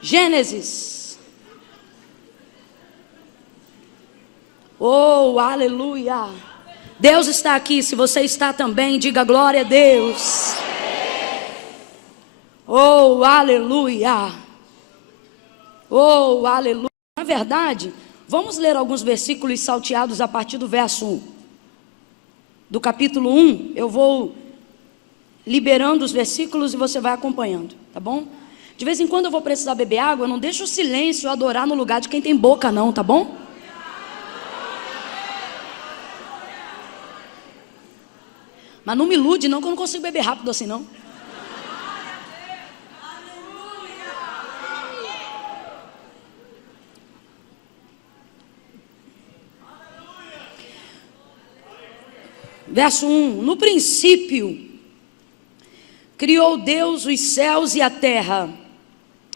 Gênesis. Oh, aleluia. Deus está aqui. Se você está também, diga glória a Deus. Oh, aleluia. Oh, aleluia. Na verdade, vamos ler alguns versículos salteados a partir do verso 1. Do capítulo 1, eu vou liberando os versículos e você vai acompanhando, tá bom? De vez em quando eu vou precisar beber água, não deixa o silêncio adorar no lugar de quem tem boca não, tá bom? Mas não me ilude não, que eu não consigo beber rápido assim não. Verso 1, no princípio, criou Deus os céus e a terra.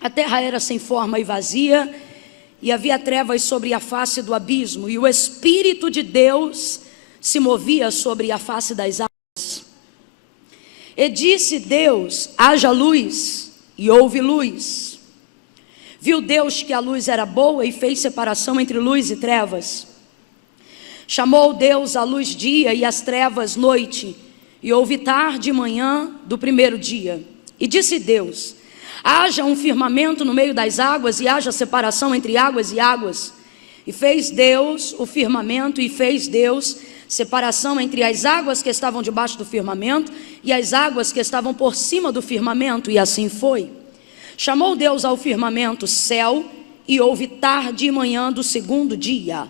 A terra era sem forma e vazia, e havia trevas sobre a face do abismo, e o Espírito de Deus se movia sobre a face das águas. E disse Deus, haja luz, e houve luz. Viu Deus que a luz era boa, e fez separação entre luz e trevas. Chamou Deus a luz dia e as trevas noite, e houve tarde e manhã do primeiro dia. E disse Deus, haja um firmamento no meio das águas, e haja separação entre águas e águas. E fez Deus o firmamento, e fez Deus separação entre as águas que estavam debaixo do firmamento, e as águas que estavam por cima do firmamento, e assim foi. Chamou Deus ao firmamento céu, e houve tarde e manhã do segundo dia.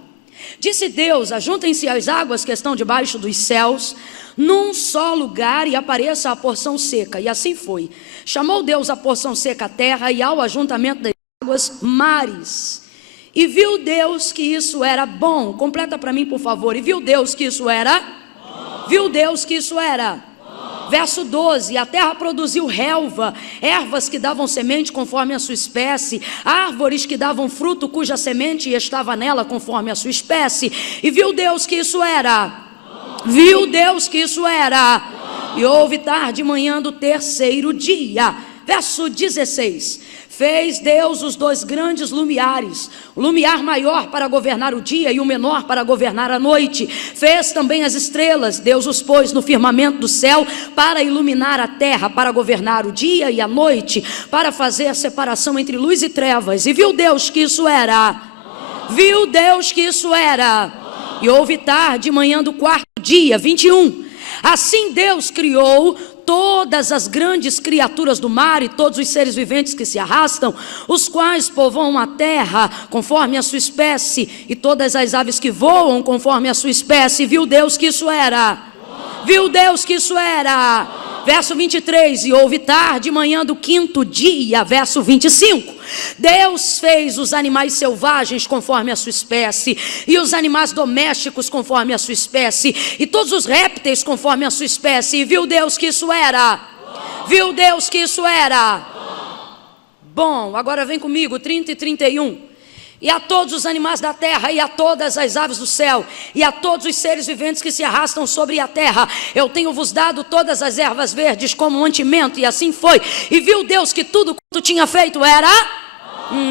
Disse Deus, ajuntem-se as águas que estão debaixo dos céus, num só lugar, e apareça a porção seca. E assim foi. Chamou Deus a porção seca a terra, e ao ajuntamento das águas, mares. E viu Deus que isso era bom. Completa para mim, por favor. E viu Deus que isso era bom. Viu Deus que isso era bom. Verso 12, a terra produziu relva, ervas que davam semente conforme a sua espécie, árvores que davam fruto cuja semente estava nela conforme a sua espécie. E viu Deus que isso era bom. Viu Deus que isso era bom. E houve tarde e manhã do terceiro dia. Verso 16, fez Deus os dois grandes lumiares, o lumiar maior para governar o dia e o menor para governar a noite. Fez também as estrelas, Deus os pôs no firmamento do céu para iluminar a terra, para governar o dia e a noite, para fazer a separação entre luz e trevas. E viu Deus que isso era bom. Viu Deus que isso era bom. E houve tarde e manhã do quarto dia. 21, assim Deus criou todas as grandes criaturas do mar e todos os seres viventes que se arrastam, os quais povoam a terra conforme a sua espécie, e todas as aves que voam conforme a sua espécie. Viu Deus que isso era bom. Viu Deus que isso era bom. Verso 23, e houve tarde e manhã do quinto dia. Verso 25, Deus fez os animais selvagens conforme a sua espécie, e os animais domésticos conforme a sua espécie, e todos os répteis conforme a sua espécie. E viu Deus que isso era bom. Viu Deus que isso era bom. Agora vem comigo, 30 e 31. E a todos os animais da terra, e a todas as aves do céu, e a todos os seres viventes que se arrastam sobre a terra, eu tenho vos dado todas as ervas verdes como mantimento. E assim foi. E viu Deus que tudo quanto tinha feito era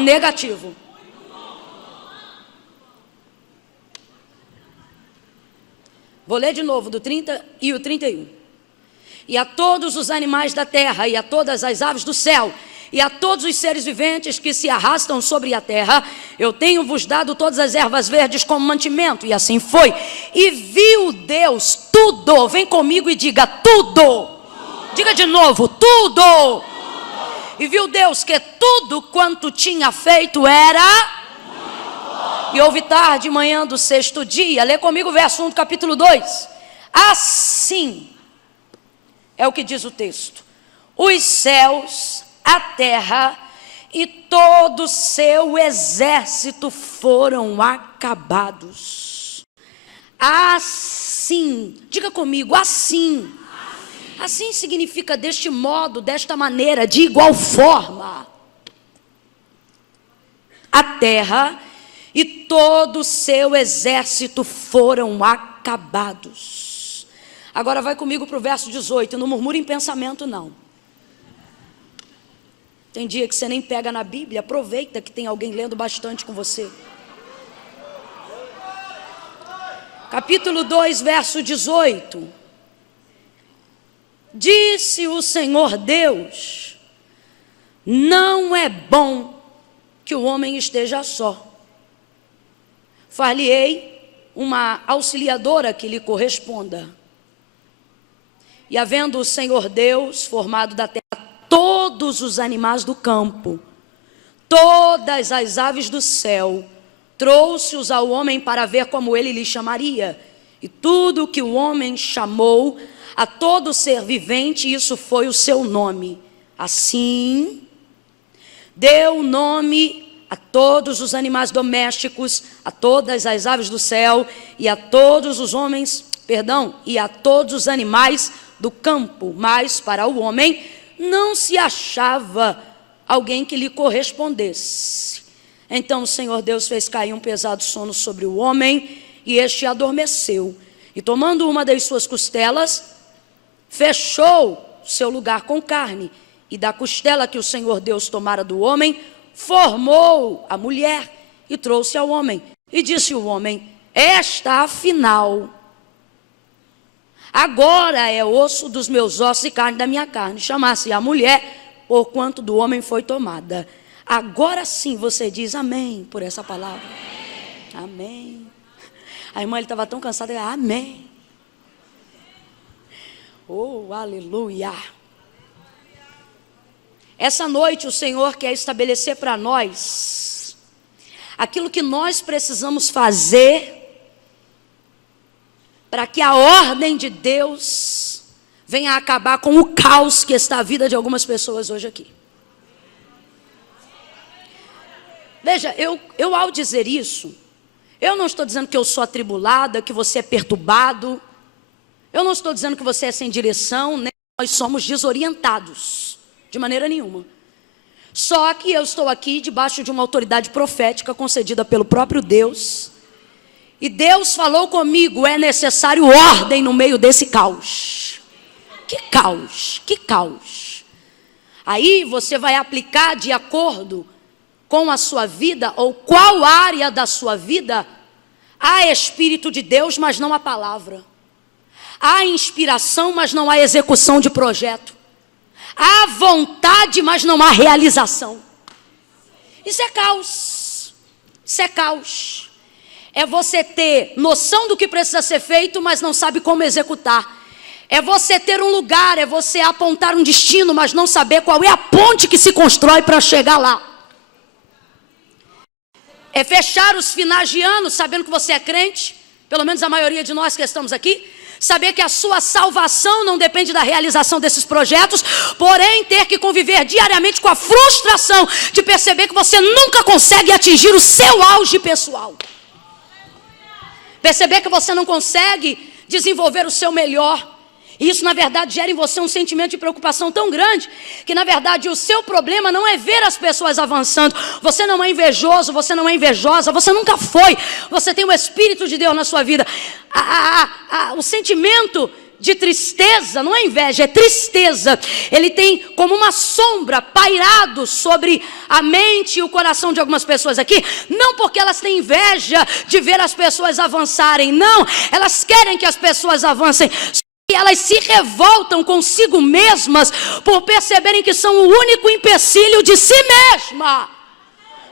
negativo. Vou ler de novo do 30 e o 31. E a todos os animais da terra, e a todas as aves do céu, e a todos os seres viventes que se arrastam sobre a terra, eu tenho vos dado todas as ervas verdes como mantimento. E assim foi. E viu Deus tudo. Vem comigo e diga tudo. Diga de novo, tudo. E viu Deus que tudo quanto tinha feito era. E houve tarde e manhã do sexto dia. Lê comigo o verso 1 do capítulo 2. Assim é o que diz o texto: os céus, a terra e todo o seu exército foram acabados. Assim, diga comigo, assim. Assim significa deste modo, desta maneira, de igual forma. A terra e todo o seu exército foram acabados. Agora vai comigo para o verso 18, não murmure em pensamento não. Tem dia que você nem pega na Bíblia, aproveita que tem alguém lendo bastante com você. Capítulo 2, verso 18. Disse o Senhor Deus: não é bom que o homem esteja só. Far-lhe-ei uma auxiliadora que lhe corresponda. E havendo o Senhor Deus formado da terra todos os animais do campo, todas as aves do céu, trouxe-os ao homem para ver como ele lhe chamaria. E tudo que o homem chamou a todo ser vivente, isso foi o seu nome. Assim, deu nome a todos os animais domésticos, a todas as aves do céu, e a todos os e a todos os animais do campo. Mas para o homem não se achava alguém que lhe correspondesse. Então o Senhor Deus fez cair um pesado sono sobre o homem, e este adormeceu. E tomando uma das suas costelas, fechou seu lugar com carne. E da costela que o Senhor Deus tomara do homem, formou a mulher e trouxe ao homem. E disse o homem: esta afinal agora é osso dos meus ossos e carne da minha carne. Chamasse a mulher, porquanto do homem foi tomada. Agora sim você diz amém por essa palavra. Amém. A irmã estava tão cansada, amém. Oh, aleluia. Essa noite o Senhor quer estabelecer para nós aquilo que nós precisamos fazer para que a ordem de Deus venha acabar com o caos que está a vida de algumas pessoas hoje aqui. Veja, eu ao dizer isso, eu não estou dizendo que eu sou atribulada, que você é perturbado. Eu não estou dizendo que você é sem direção, nem nós somos desorientados, de maneira nenhuma. Só que eu estou aqui debaixo de uma autoridade profética concedida pelo próprio Deus. E Deus falou comigo: é necessário ordem no meio desse caos. Que caos, que caos. Aí você vai aplicar de acordo com a sua vida, ou qual área da sua vida há Espírito de Deus, mas não há palavra. Há inspiração, mas não há execução de projeto. Há vontade, mas não há realização. Isso é caos. Isso é caos. É você ter noção do que precisa ser feito, mas não sabe como executar. É você ter um lugar, é você apontar um destino, mas não saber qual é a ponte que se constrói para chegar lá. É fechar os finais de ano sabendo que você é crente, pelo menos a maioria de nós que estamos aqui, saber que a sua salvação não depende da realização desses projetos, porém ter que conviver diariamente com a frustração de perceber que você nunca consegue atingir o seu auge pessoal. Perceber que você não consegue desenvolver o seu melhor. E isso, na verdade, gera em você um sentimento de preocupação tão grande, que, na verdade, o seu problema não é ver as pessoas avançando. Você não é invejoso, você não é invejosa, você nunca foi. Você tem o Espírito de Deus na sua vida. O sentimento de tristeza, não é inveja, é tristeza. Ele tem como uma sombra pairado sobre a mente e o coração de algumas pessoas aqui, não porque elas têm inveja de ver as pessoas avançarem, não, elas querem que as pessoas avancem. E elas se revoltam consigo mesmas por perceberem que são o único empecilho de si mesma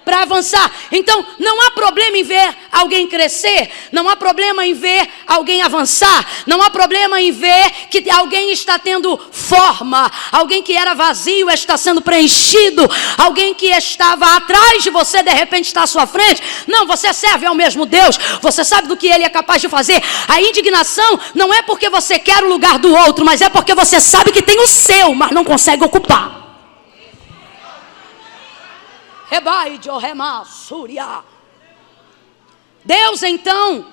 para avançar. Então não há problema em ver alguém crescer, não há problema em ver alguém avançar, não há problema em ver que alguém está tendo forma, alguém que era vazio está sendo preenchido, alguém que estava atrás de você de repente está à sua frente. Não, você serve ao mesmo Deus, você sabe do que Ele é capaz de fazer. A indignação não é porque você quer o lugar do outro, mas é porque você sabe que tem o seu, mas não consegue ocupar. Deus então,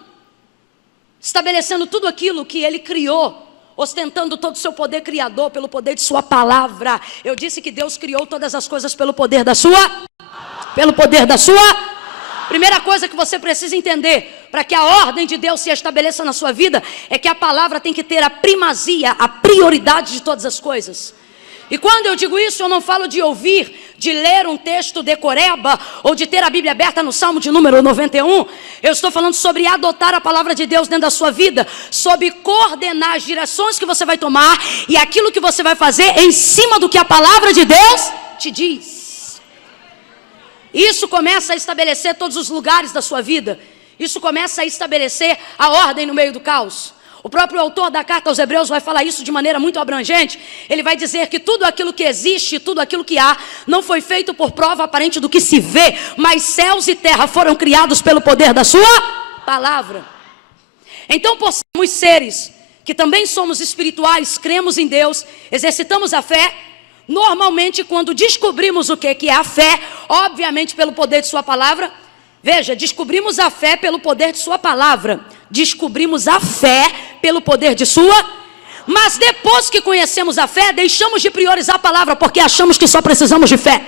estabelecendo tudo aquilo que Ele criou, ostentando todo o seu poder criador pelo poder de sua palavra. Eu disse que Deus criou todas as coisas pelo poder da sua. Primeira coisa que você precisa entender para que a ordem de Deus se estabeleça na sua vida é que a palavra tem que ter a primazia, a prioridade de todas as coisas. E quando eu digo isso, eu não falo de ouvir, de ler um texto decoreba, ou de ter a Bíblia aberta no Salmo de número 91. Eu estou falando sobre adotar a palavra de Deus dentro da sua vida, sobre coordenar as direções que você vai tomar e aquilo que você vai fazer em cima do que a palavra de Deus te diz. Isso começa a estabelecer todos os lugares da sua vida. Isso começa a estabelecer a ordem no meio do caos. O próprio autor da carta aos Hebreus vai falar isso de maneira muito abrangente. Ele vai dizer que tudo aquilo que existe, tudo aquilo que há, não foi feito por prova aparente do que se vê, mas céus e terra foram criados pelo poder da sua palavra. Então, por sermos seres que também somos espirituais, cremos em Deus, exercitamos a fé, normalmente quando descobrimos o que é a fé, obviamente pelo poder de sua palavra, veja, descobrimos a fé pelo poder de sua palavra. Descobrimos a fé pelo poder de sua. Mas depois que conhecemos a fé, deixamos de priorizar a palavra, porque achamos que só precisamos de fé.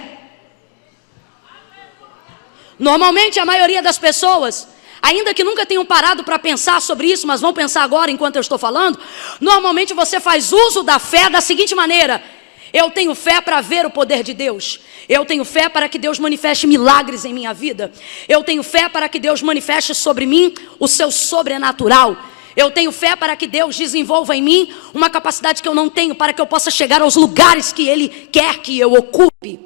Normalmente a maioria das pessoas, ainda que nunca tenham parado para pensar sobre isso, mas vão pensar agora enquanto eu estou falando, normalmente você faz uso da fé da seguinte maneira: eu tenho fé para ver o poder de Deus. Eu tenho fé para que Deus manifeste milagres em minha vida. Eu tenho fé para que Deus manifeste sobre mim o seu sobrenatural. Eu tenho fé para que Deus desenvolva em mim uma capacidade que eu não tenho, para que eu possa chegar aos lugares que Ele quer que eu ocupe.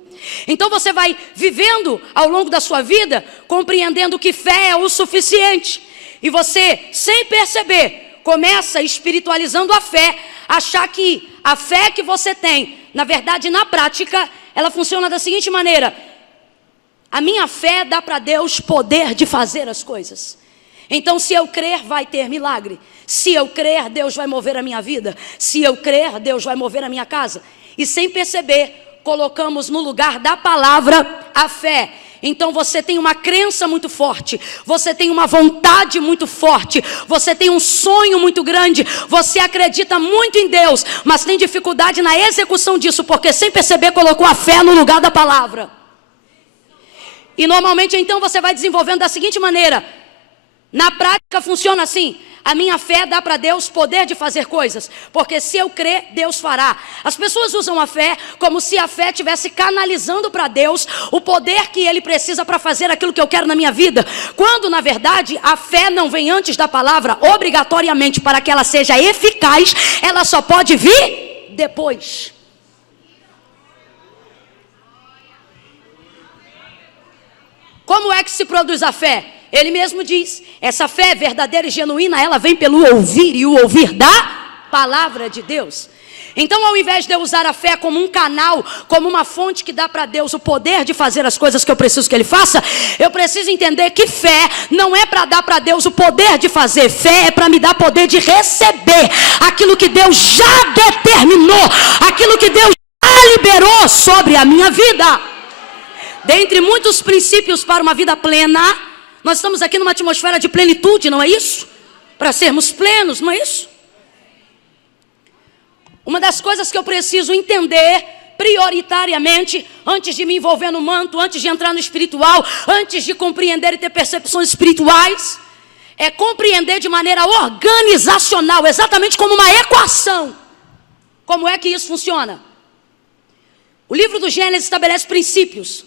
Então você vai vivendo ao longo da sua vida, compreendendo que fé é o suficiente. E você, sem perceber, começa espiritualizando a fé, achar que a fé que você tem, na verdade, na prática, ela funciona da seguinte maneira: a minha fé dá para Deus poder de fazer as coisas. Então, se eu crer, vai ter milagre. Se eu crer, Deus vai mover a minha vida. Se eu crer, Deus vai mover a minha casa. E sem perceber, colocamos no lugar da palavra a fé. Então você tem uma crença muito forte, você tem uma vontade muito forte, você tem um sonho muito grande, você acredita muito em Deus, mas tem dificuldade na execução disso, porque sem perceber colocou a fé no lugar da palavra. E normalmente então você vai desenvolvendo da seguinte maneira: na prática funciona assim: a minha fé dá para Deus poder de fazer coisas, porque se eu crer, Deus fará. As pessoas usam a fé como se a fé estivesse canalizando para Deus o poder que Ele precisa para fazer aquilo que eu quero na minha vida, quando na verdade a fé não vem antes da palavra. Obrigatoriamente, para que ela seja eficaz, ela só pode vir depois. Como é que se produz a fé? Ele mesmo diz: essa fé verdadeira e genuína, ela vem pelo ouvir, e o ouvir da palavra de Deus. Então, ao invés de eu usar a fé como um canal, como uma fonte que dá para Deus o poder de fazer as coisas que eu preciso que Ele faça, eu preciso entender que fé não é para dar para Deus o poder de fazer. Fé é para me dar poder de receber aquilo que Deus já determinou, aquilo que Deus já liberou sobre a minha vida. Dentre muitos princípios para uma vida plena, nós estamos aqui numa atmosfera de plenitude, não é isso? Para sermos plenos, não é isso? Uma das coisas que eu preciso entender prioritariamente, antes de me envolver no manto, antes de entrar no espiritual, antes de compreender e ter percepções espirituais, é compreender de maneira organizacional, exatamente como uma equação, como é que isso funciona. O livro do Gênesis estabelece princípios.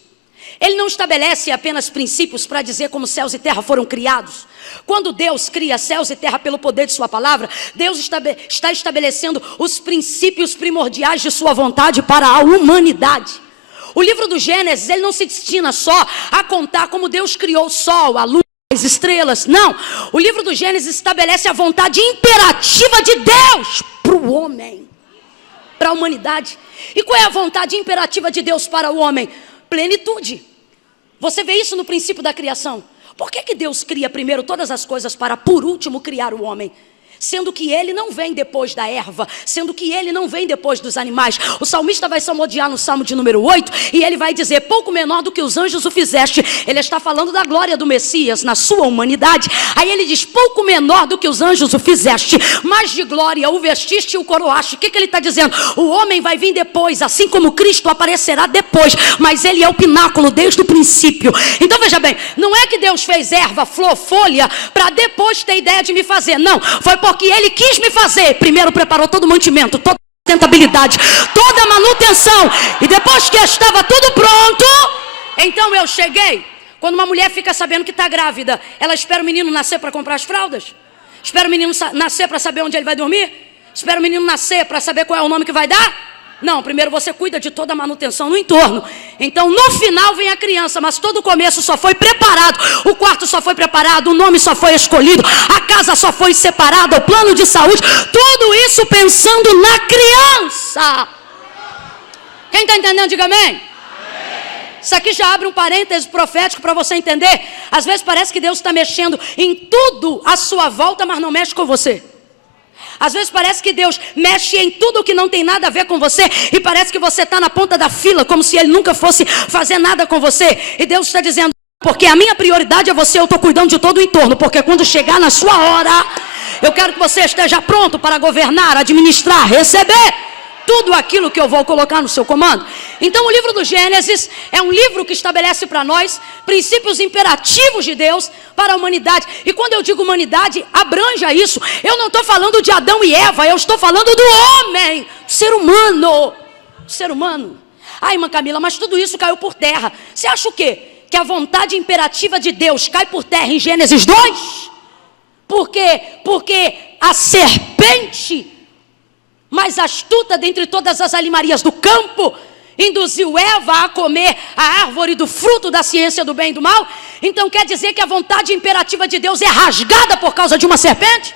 Ele não estabelece apenas princípios para dizer como céus e terra foram criados. Quando Deus cria céus e terra pelo poder de sua palavra, Deus está estabelecendo os princípios primordiais de sua vontade para a humanidade. O livro do Gênesis, ele não se destina só a contar como Deus criou o sol, a lua, as estrelas. Não, o livro do Gênesis estabelece a vontade imperativa de Deus para o homem, para a humanidade. E qual é a vontade imperativa de Deus para o homem? Plenitude. Você vê isso no princípio da criação. Por que Deus cria primeiro todas as coisas para por último criar o homem? Sendo que ele não vem depois da erva, sendo que ele não vem depois dos animais. O salmista vai salmodiar no Salmo de número 8, e ele vai dizer: pouco menor do que os anjos o fizeste. Ele está falando da glória do Messias na sua humanidade. Aí ele diz: pouco menor do que os anjos o fizeste, mas de glória o vestiste e o coroaste. O que ele está dizendo? O homem vai vir depois, assim como Cristo aparecerá depois, mas ele é o pináculo desde o princípio. Então veja bem, não é que Deus fez erva, flor, folha para depois ter ideia de me fazer. Não, foi porque ele quis me fazer. Primeiro preparou todo o mantimento, toda sustentabilidade, toda a manutenção. E depois que estava tudo pronto, então eu cheguei. Quando uma mulher fica sabendo que está grávida, ela espera o menino nascer para comprar as fraldas? Espera o menino nascer para saber onde ele vai dormir? Espera o menino nascer para saber qual é o nome que vai dar? Não, primeiro você cuida de toda a manutenção no entorno. Então no final vem a criança, mas todo o começo só foi preparado. O quarto só foi preparado, o nome só foi escolhido, a casa só foi separada, o plano de saúde, tudo isso pensando na criança. Quem está entendendo, diga amém. Isso aqui já abre um parêntese profético para você entender. Às vezes parece que Deus está mexendo em tudo à sua volta, mas não mexe com você. Às vezes parece que Deus mexe em tudo que não tem nada a ver com você, e parece que você está na ponta da fila, como se Ele nunca fosse fazer nada com você. E Deus está dizendo, porque a minha prioridade é você, eu estou cuidando de todo o entorno, porque quando chegar na sua hora, eu quero que você esteja pronto para governar, administrar, receber tudo aquilo que eu vou colocar no seu comando. Então o livro do Gênesis é um livro que estabelece para nós princípios imperativos de Deus para a humanidade. E quando eu digo humanidade, abranja isso. Eu não estou falando de Adão e Eva, eu estou falando do homem, do ser humano. Do ser humano. Ai, irmã Camila, mas tudo isso caiu por terra. Você acha o quê? Que a vontade imperativa de Deus cai por terra em Gênesis 2? Por quê? Porque a serpente mais astuta dentre todas as alimarias do campo induziu Eva a comer a árvore do fruto da ciência do bem e do mal. Então quer dizer que a vontade imperativa de Deus é rasgada por causa de uma serpente?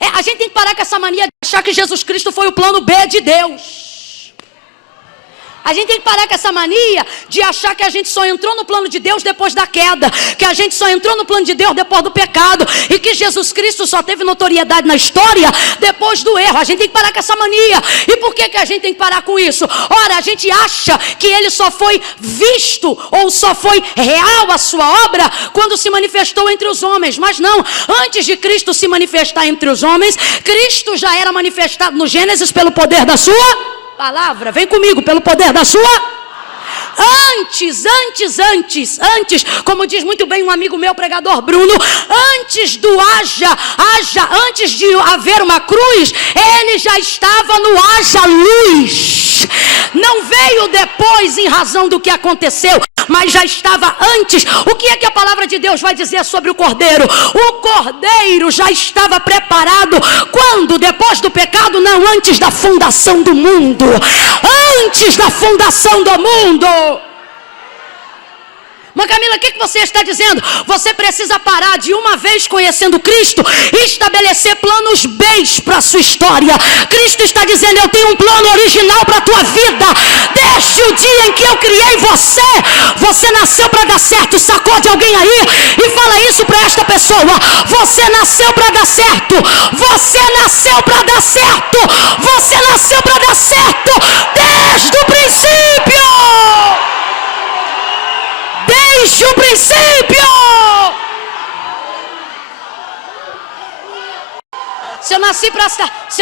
A gente tem que parar com essa mania de achar que Jesus Cristo foi o plano B de Deus. A gente tem que parar com essa mania de achar que a gente só entrou no plano de Deus depois da queda, que a gente só entrou no plano de Deus depois do pecado, e que Jesus Cristo só teve notoriedade na história depois do erro. A gente tem que parar com essa mania. E por que a gente tem que parar com isso? Ora, a gente acha que Ele só foi visto, ou só foi real a sua obra, quando se manifestou entre os homens. Mas não, antes de Cristo se manifestar entre os homens, Cristo já era manifestado no Gênesis pelo poder da sua palavra. Vem comigo, pelo poder da sua. Antes, como diz muito bem um amigo meu, pregador Bruno, antes do antes de haver uma cruz, Ele já estava no haja luz. Não veio depois em razão do que aconteceu, mas já estava antes. O que é que a palavra de Deus vai dizer sobre o Cordeiro? O Cordeiro já estava preparado quando? Depois do pecado? Não, antes da fundação do mundo. Antes da fundação do mundo. Mas Camila, o que você está dizendo? Você precisa parar de uma vez conhecendo Cristo e estabelecer planos B's para a sua história. Cristo está dizendo, eu tenho um plano original para a tua vida. Desde o dia em que eu criei você, você nasceu para dar certo. Sacode alguém aí e fala isso para esta pessoa. Você nasceu para dar certo. Você nasceu para dar certo. Você nasceu para dar certo desde o princípio. Desde o princípio. Se eu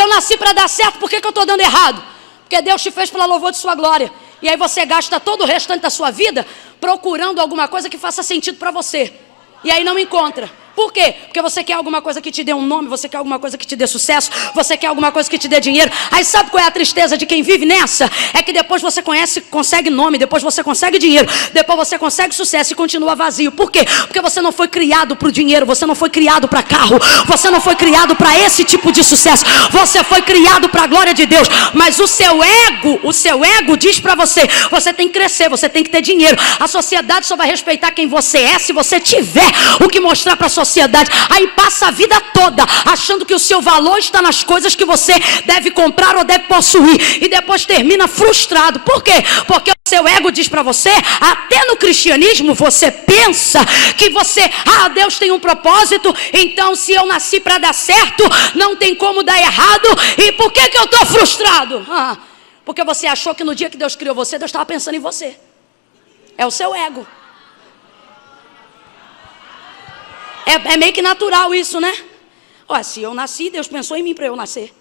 nasci para dar certo, por que eu estou dando errado? Porque Deus te fez para louvor de sua glória. E aí você gasta todo o restante da sua vida procurando alguma coisa que faça sentido para você. E aí não encontra. Por quê? Porque você quer alguma coisa que te dê um nome, você quer alguma coisa que te dê sucesso, você quer alguma coisa que te dê dinheiro. Aí sabe qual é a tristeza de quem vive nessa? É que depois você consegue nome, depois você consegue dinheiro, depois você consegue sucesso e continua vazio. Por quê? Porque você não foi criado para o dinheiro, você não foi criado para carro, você não foi criado para esse tipo de sucesso, você foi criado para a glória de Deus. Mas o seu ego diz para você, você tem que crescer, você tem que ter dinheiro. A sociedade só vai respeitar quem você é se você tiver o que mostrar para a sociedade. Aí passa a vida toda achando que o seu valor está nas coisas que você deve comprar ou deve possuir, e depois termina frustrado. Por quê? Porque o seu ego diz para você, até no cristianismo você pensa que Deus tem um propósito, então se eu nasci para dar certo, não tem como dar errado. E por que eu estou frustrado? Porque você achou que no dia que Deus criou você, Deus estava pensando em você. É o seu ego. É meio que natural isso, né? Olha, se eu nasci, Deus pensou em mim para eu nascer.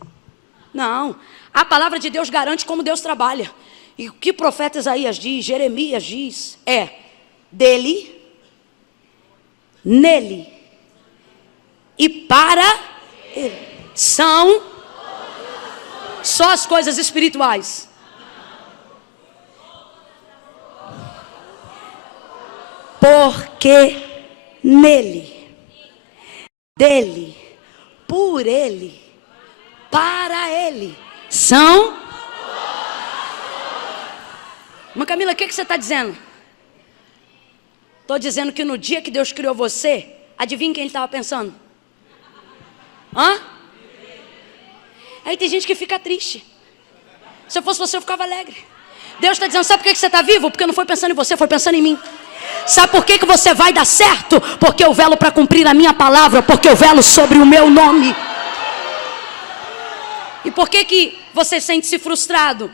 Não, a palavra de Deus garante como Deus trabalha. E o que o profeta Isaías diz, Jeremias diz, dele, nele e para ele são Só as coisas espirituais. Porque nele, dele, por ele, para ele, são... Mas Camila, o que você está dizendo? Estou dizendo que no dia que Deus criou você, adivinha quem ele estava pensando? Hã? Aí tem gente que fica triste. Se eu fosse você, eu ficava alegre. Deus está dizendo, sabe por que você está vivo? Porque não foi pensando em você, foi pensando em mim. Sabe por que você vai dar certo? Porque eu velo para cumprir a minha palavra, porque eu velo sobre o meu nome. E por que você sente-se frustrado?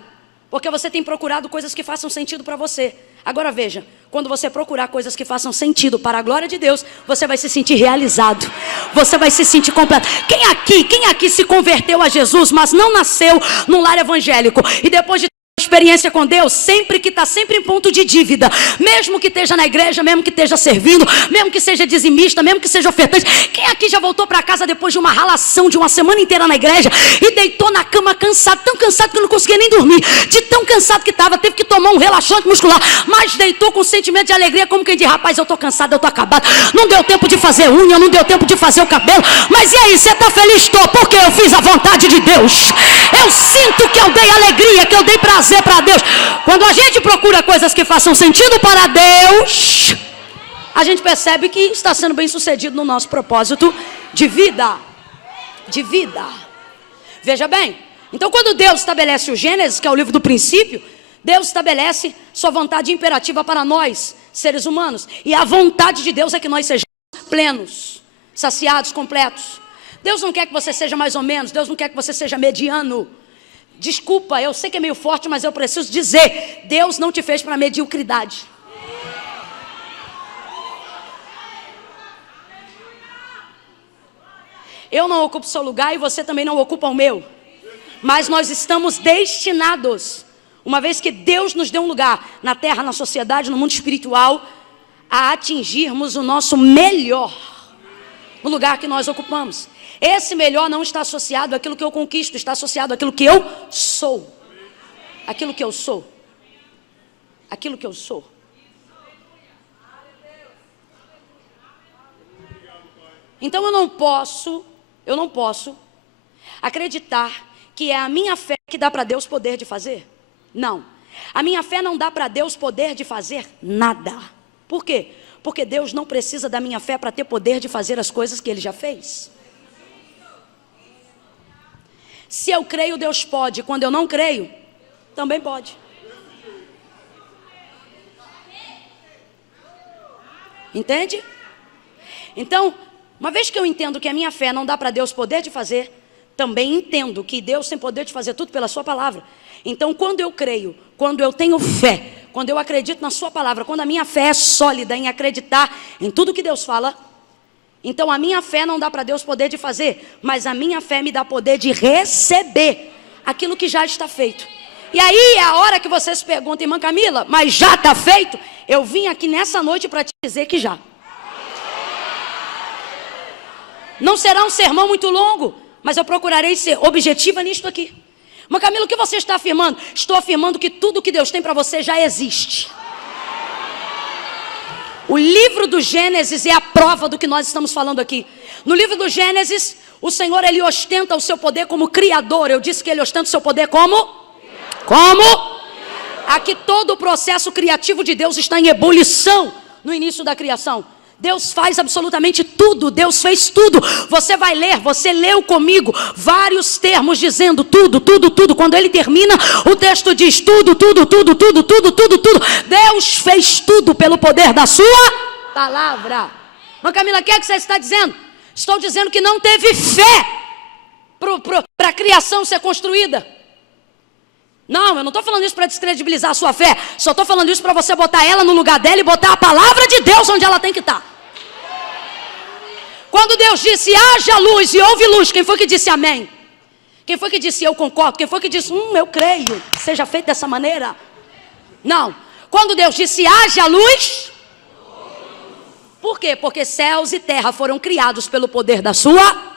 Porque você tem procurado coisas que façam sentido para você. Agora veja, quando você procurar coisas que façam sentido para a glória de Deus, você vai se sentir realizado. Você vai se sentir completo. Quem aqui se converteu a Jesus, mas não nasceu num lar evangélico? E depois de experiência com Deus, sempre que está sempre em ponto de dívida, mesmo que esteja na igreja, mesmo que esteja servindo, mesmo que seja dizimista, mesmo que seja ofertante. Quem aqui já voltou para casa depois de uma ralação de uma semana inteira na igreja e deitou na cama cansado, tão cansado que não conseguia nem dormir, de tão cansado que estava, teve que tomar um relaxante muscular, mas deitou com sentimento de alegria, como quem diz, rapaz, eu estou cansado, eu estou acabado, não deu tempo de fazer unha, não deu tempo de fazer o cabelo, mas e aí, você está feliz? Estou, porque eu fiz a vontade de Deus. Eu sinto que eu dei alegria, que eu dei prazer para Deus. Quando a gente procura coisas que façam sentido para Deus, a gente percebe que está sendo bem sucedido no nosso propósito de vida. De vida. Veja bem, então quando Deus estabelece o Gênesis, que é o livro do princípio, Deus estabelece sua vontade imperativa para nós, seres humanos. E a vontade de Deus é que nós sejamos plenos, saciados, completos. Deus não quer que você seja mais ou menos, Deus não quer que você seja mediano. Desculpa, eu sei que é meio forte, mas eu preciso dizer, Deus não te fez para mediocridade. Eu não ocupo seu lugar e você também não ocupa o meu. Mas nós estamos destinados, uma vez que Deus nos deu um lugar na terra, na sociedade, no mundo espiritual, a atingirmos o nosso melhor no lugar que nós ocupamos. Esse melhor não está associado àquilo que eu conquisto, está associado àquilo que eu sou. Aquilo que eu sou. Aquilo que eu sou. Então eu não posso acreditar que é a minha fé que dá para Deus poder de fazer. Não. A minha fé não dá para Deus poder de fazer nada. Por quê? Porque Deus não precisa da minha fé para ter poder de fazer as coisas que Ele já fez. Se eu creio, Deus pode. Quando eu não creio, também pode. Entende? Então, uma vez que eu entendo que a minha fé não dá para Deus poder de fazer, também entendo que Deus tem poder de fazer tudo pela sua palavra. Então, quando eu creio, quando eu tenho fé, quando eu acredito na sua palavra, quando a minha fé é sólida em acreditar em tudo que Deus fala, então a minha fé não dá para Deus poder de fazer, mas a minha fé me dá poder de receber aquilo que já está feito. E aí é a hora que você se pergunta, irmã Camila, mas já está feito? Eu vim aqui nessa noite para te dizer que já. Não será um sermão muito longo, mas eu procurarei ser objetiva nisto aqui. Irmã Camila, o que você está afirmando? Estou afirmando que tudo que Deus tem para você já existe. O livro do Gênesis é a prova do que nós estamos falando aqui. No livro do Gênesis, o Senhor, Ele ostenta o seu poder como Criador. Eu disse que Ele ostenta o seu poder como? Aqui todo o processo criativo de Deus está em ebulição no início da criação. Deus faz absolutamente tudo, Deus fez tudo. Você vai ler, você leu comigo vários termos dizendo tudo, tudo, tudo. Quando ele termina, o texto diz tudo, tudo, tudo, tudo, tudo, tudo, tudo. Deus fez tudo pelo poder da sua palavra. Mas Camila, o que é que você está dizendo? Estou dizendo que não teve fé para a criação ser construída. Não, eu não estou falando isso para descredibilizar a sua fé. Só estou falando isso para você botar ela no lugar dela e botar a palavra de Deus onde ela tem que estar. Quando Deus disse, haja luz e houve luz, quem foi que disse amém? Quem foi que disse eu concordo? Quem foi que disse, eu creio, seja feito dessa maneira? Não. Quando Deus disse, haja luz. Por quê? Porque céus e terra foram criados pelo poder da sua.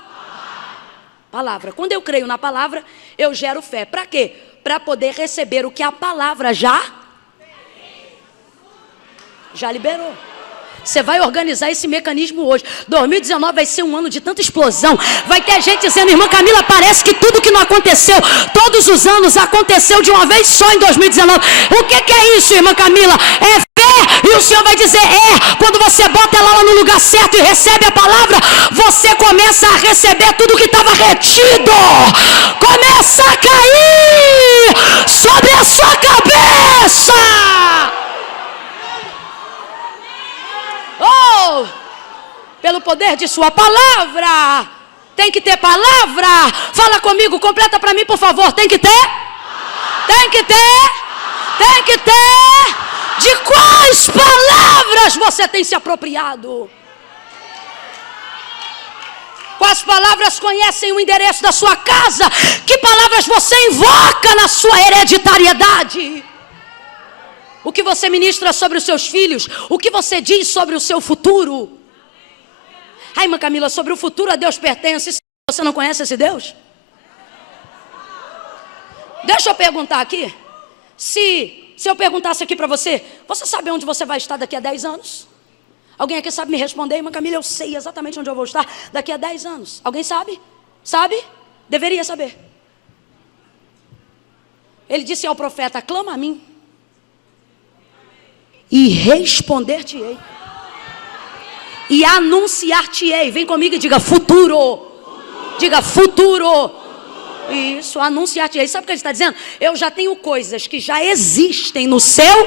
palavra. Quando eu creio na palavra, eu gero fé. Para quê? Para poder receber o que a palavra já liberou. Você vai organizar esse mecanismo hoje. 2019 vai ser um ano de tanta explosão. Vai ter gente dizendo, irmã Camila, parece que tudo que não aconteceu todos os anos aconteceu de uma vez só em 2019. O que é isso, irmã Camila? É fé. E o Senhor vai dizer, quando você bota ela lá no lugar certo e recebe a palavra, você começa a receber tudo que estava retido. Começa a cair sobre a sua cabeça. Oh, pelo poder de sua palavra. Tem que ter palavra. Fala comigo, completa para mim, por favor. Tem que ter? Tem que ter? Tem que ter? De quais palavras você tem se apropriado? Quais palavras conhecem o endereço da sua casa? Que palavras você invoca na sua hereditariedade? O que você ministra sobre os seus filhos? O que você diz sobre o seu futuro? Ai, irmã Camila, sobre o futuro a Deus pertence. Você não conhece esse Deus? Deixa eu perguntar aqui. Se eu perguntasse aqui para você, você sabe onde você vai estar daqui a 10 anos? Alguém aqui sabe me responder? Irmã Camila, eu sei exatamente onde eu vou estar daqui a 10 anos. Alguém sabe? Sabe? Deveria saber. Ele disse ao profeta, clama a mim e responder-te-ei, e anunciar-te-ei. Vem comigo e diga futuro. Diga futuro. Isso, anunciar-te-ei. Sabe o que ele está dizendo? Eu já tenho coisas que já existem no céu,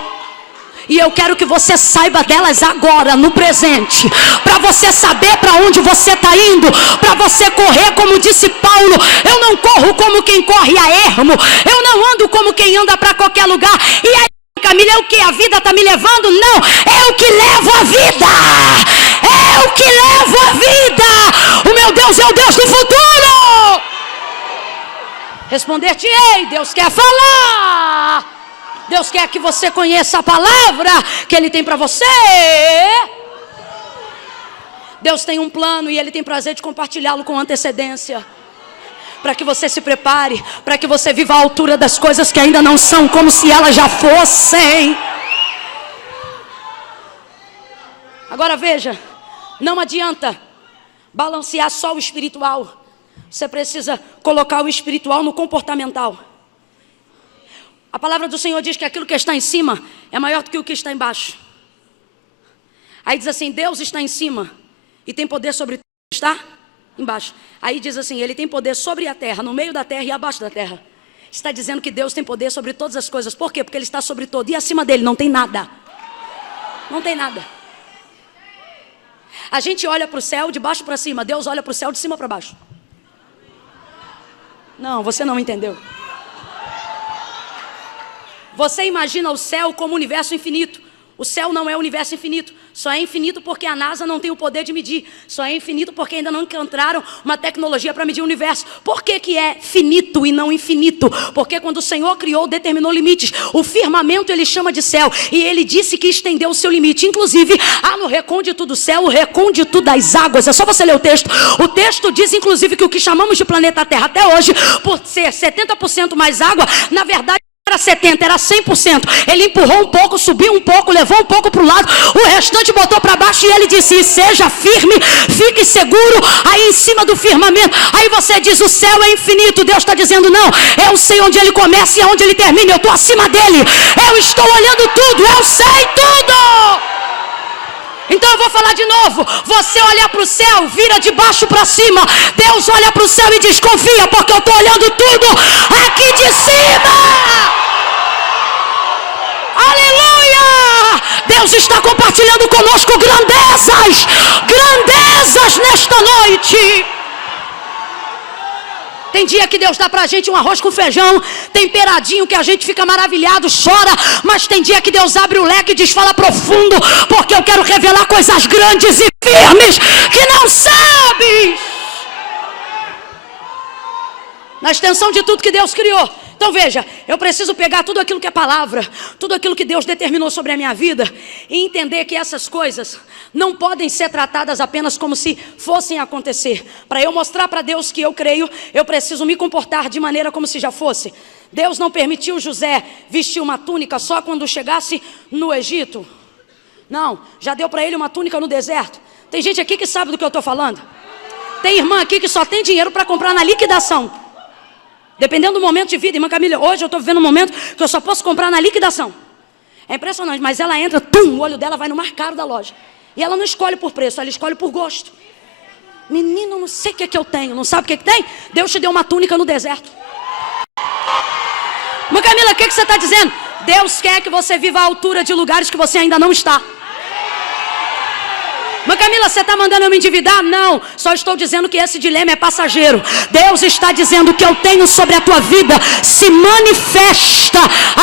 e eu quero que você saiba delas agora, no presente. Para você saber para onde você está indo. Para você correr, como disse Paulo. Eu não corro como quem corre a ermo. Eu não ando como quem anda para qualquer lugar. E aí, Camila, é o que? A vida está me levando? Não, é o que levo a vida. É o que levo a vida. O meu Deus é o Deus do futuro. Responder-te-ei. Deus quer falar. Deus quer que você conheça a palavra que Ele tem para você. Deus tem um plano e Ele tem prazer de compartilhá-lo com antecedência. Para que você se prepare, para que você viva a altura das coisas que ainda não são, como se elas já fossem. Agora veja, não adianta balancear só o espiritual. Você precisa colocar o espiritual no comportamental. A palavra do Senhor diz que aquilo que está em cima é maior do que o que está embaixo. Aí diz assim, Deus está em cima e tem poder sobre tudo que está embaixo. Aí diz assim, Ele tem poder sobre a terra, no meio da terra e abaixo da terra. Está dizendo que Deus tem poder sobre todas as coisas. Por quê? Porque Ele está sobre todo. E acima dele não tem nada. Não tem nada. A gente olha para o céu de baixo para cima. Deus olha para o céu de cima para baixo. Não, você não entendeu. Você imagina o céu como um universo infinito. O céu não é um universo infinito. Só é infinito porque a NASA não tem o poder de medir. Só é infinito porque ainda não encontraram uma tecnologia para medir o universo. Por que que é finito e não infinito? Porque quando o Senhor criou, determinou limites. O firmamento Ele chama de céu. E Ele disse que estendeu o seu limite. Inclusive, há no recôndito do céu o recôndito das águas. É só você ler o texto. O texto diz, inclusive, que o que chamamos de planeta Terra até hoje, por ser 70% mais água, na verdade, era 70%, era 100%. Ele empurrou um pouco, subiu um pouco, levou um pouco para o lado, o restante botou para baixo e ele disse, seja firme, fique seguro aí em cima do firmamento. Aí você diz, o céu é infinito. Deus está dizendo, não, eu sei onde ele começa e onde ele termina, eu estou acima dele, eu estou olhando tudo, eu sei tudo. Então eu vou falar de novo. Você olha para o céu, vira de baixo para cima. Deus olha para o céu e diz, confia, porque eu estou olhando tudo aqui de cima. Aleluia! Deus está compartilhando conosco grandezas nesta noite. Tem dia que Deus dá pra gente um arroz com feijão temperadinho, que a gente fica maravilhado, chora. Mas tem dia que Deus abre o leque e diz, fala profundo, porque eu quero revelar coisas grandes e firmes que não sabes. Na extensão de tudo que Deus criou, Então veja, eu preciso pegar tudo aquilo que é palavra, tudo aquilo que Deus determinou sobre a minha vida e entender que essas coisas não podem ser tratadas apenas como se fossem acontecer. Para eu mostrar para Deus que eu creio, eu preciso me comportar de maneira como se já fosse. Deus não permitiu José vestir uma túnica só quando chegasse no Egito. Não, já deu para ele uma túnica no deserto. Tem gente aqui que sabe do que eu estou falando. Tem irmã aqui que só tem dinheiro para comprar na liquidação. Dependendo do momento de vida, irmã Camila, hoje eu estou vivendo um momento que eu só posso comprar na liquidação. É impressionante, mas ela entra, o olho dela vai no mais caro da loja. E ela não escolhe por preço, ela escolhe por gosto. Menino, não sei o que é que eu tenho, não sabe o que é que tem? Deus te deu uma túnica no deserto. Irmã Camila, o que você está dizendo? Deus quer que você viva à altura de lugares que você ainda não está. Mas Camila, você está mandando eu me endividar? Não, só estou dizendo que esse dilema é passageiro. Deus está dizendo que eu tenho sobre a tua vida se manifesta,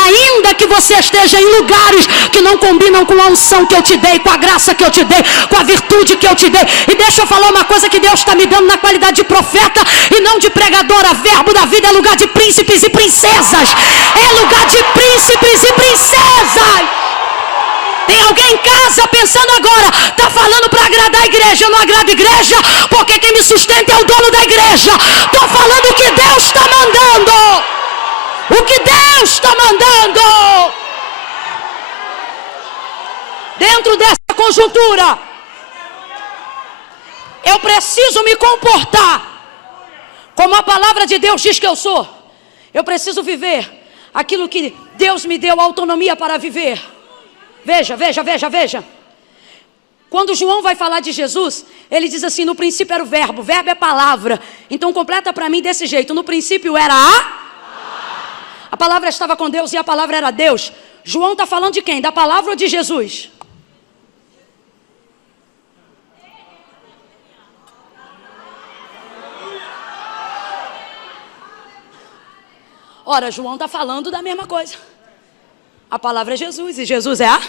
ainda que você esteja em lugares que não combinam com a unção que eu te dei, com a graça que eu te dei, com a virtude que eu te dei. E deixa eu falar uma coisa que Deus está me dando na qualidade de profeta e não de pregadora. Verbo da vida é lugar de príncipes e princesas. É lugar de príncipes e princesas. Tem alguém em casa pensando agora, está falando para agradar a igreja, eu não agrado a igreja, porque quem me sustenta é o dono da igreja. Estou falando o que Deus está mandando. O que Deus está mandando. Dentro dessa conjuntura, eu preciso me comportar como a palavra de Deus diz que eu sou. Eu preciso viver aquilo que Deus me deu autonomia para viver. Veja. Quando João vai falar de Jesus, ele diz assim, no princípio era o verbo é palavra. Então completa para mim desse jeito, no princípio era a palavra estava com Deus e a palavra era Deus. João está falando de quem? Da palavra ou de Jesus? Ora, João está falando da mesma coisa. A palavra é Jesus e Jesus é a? No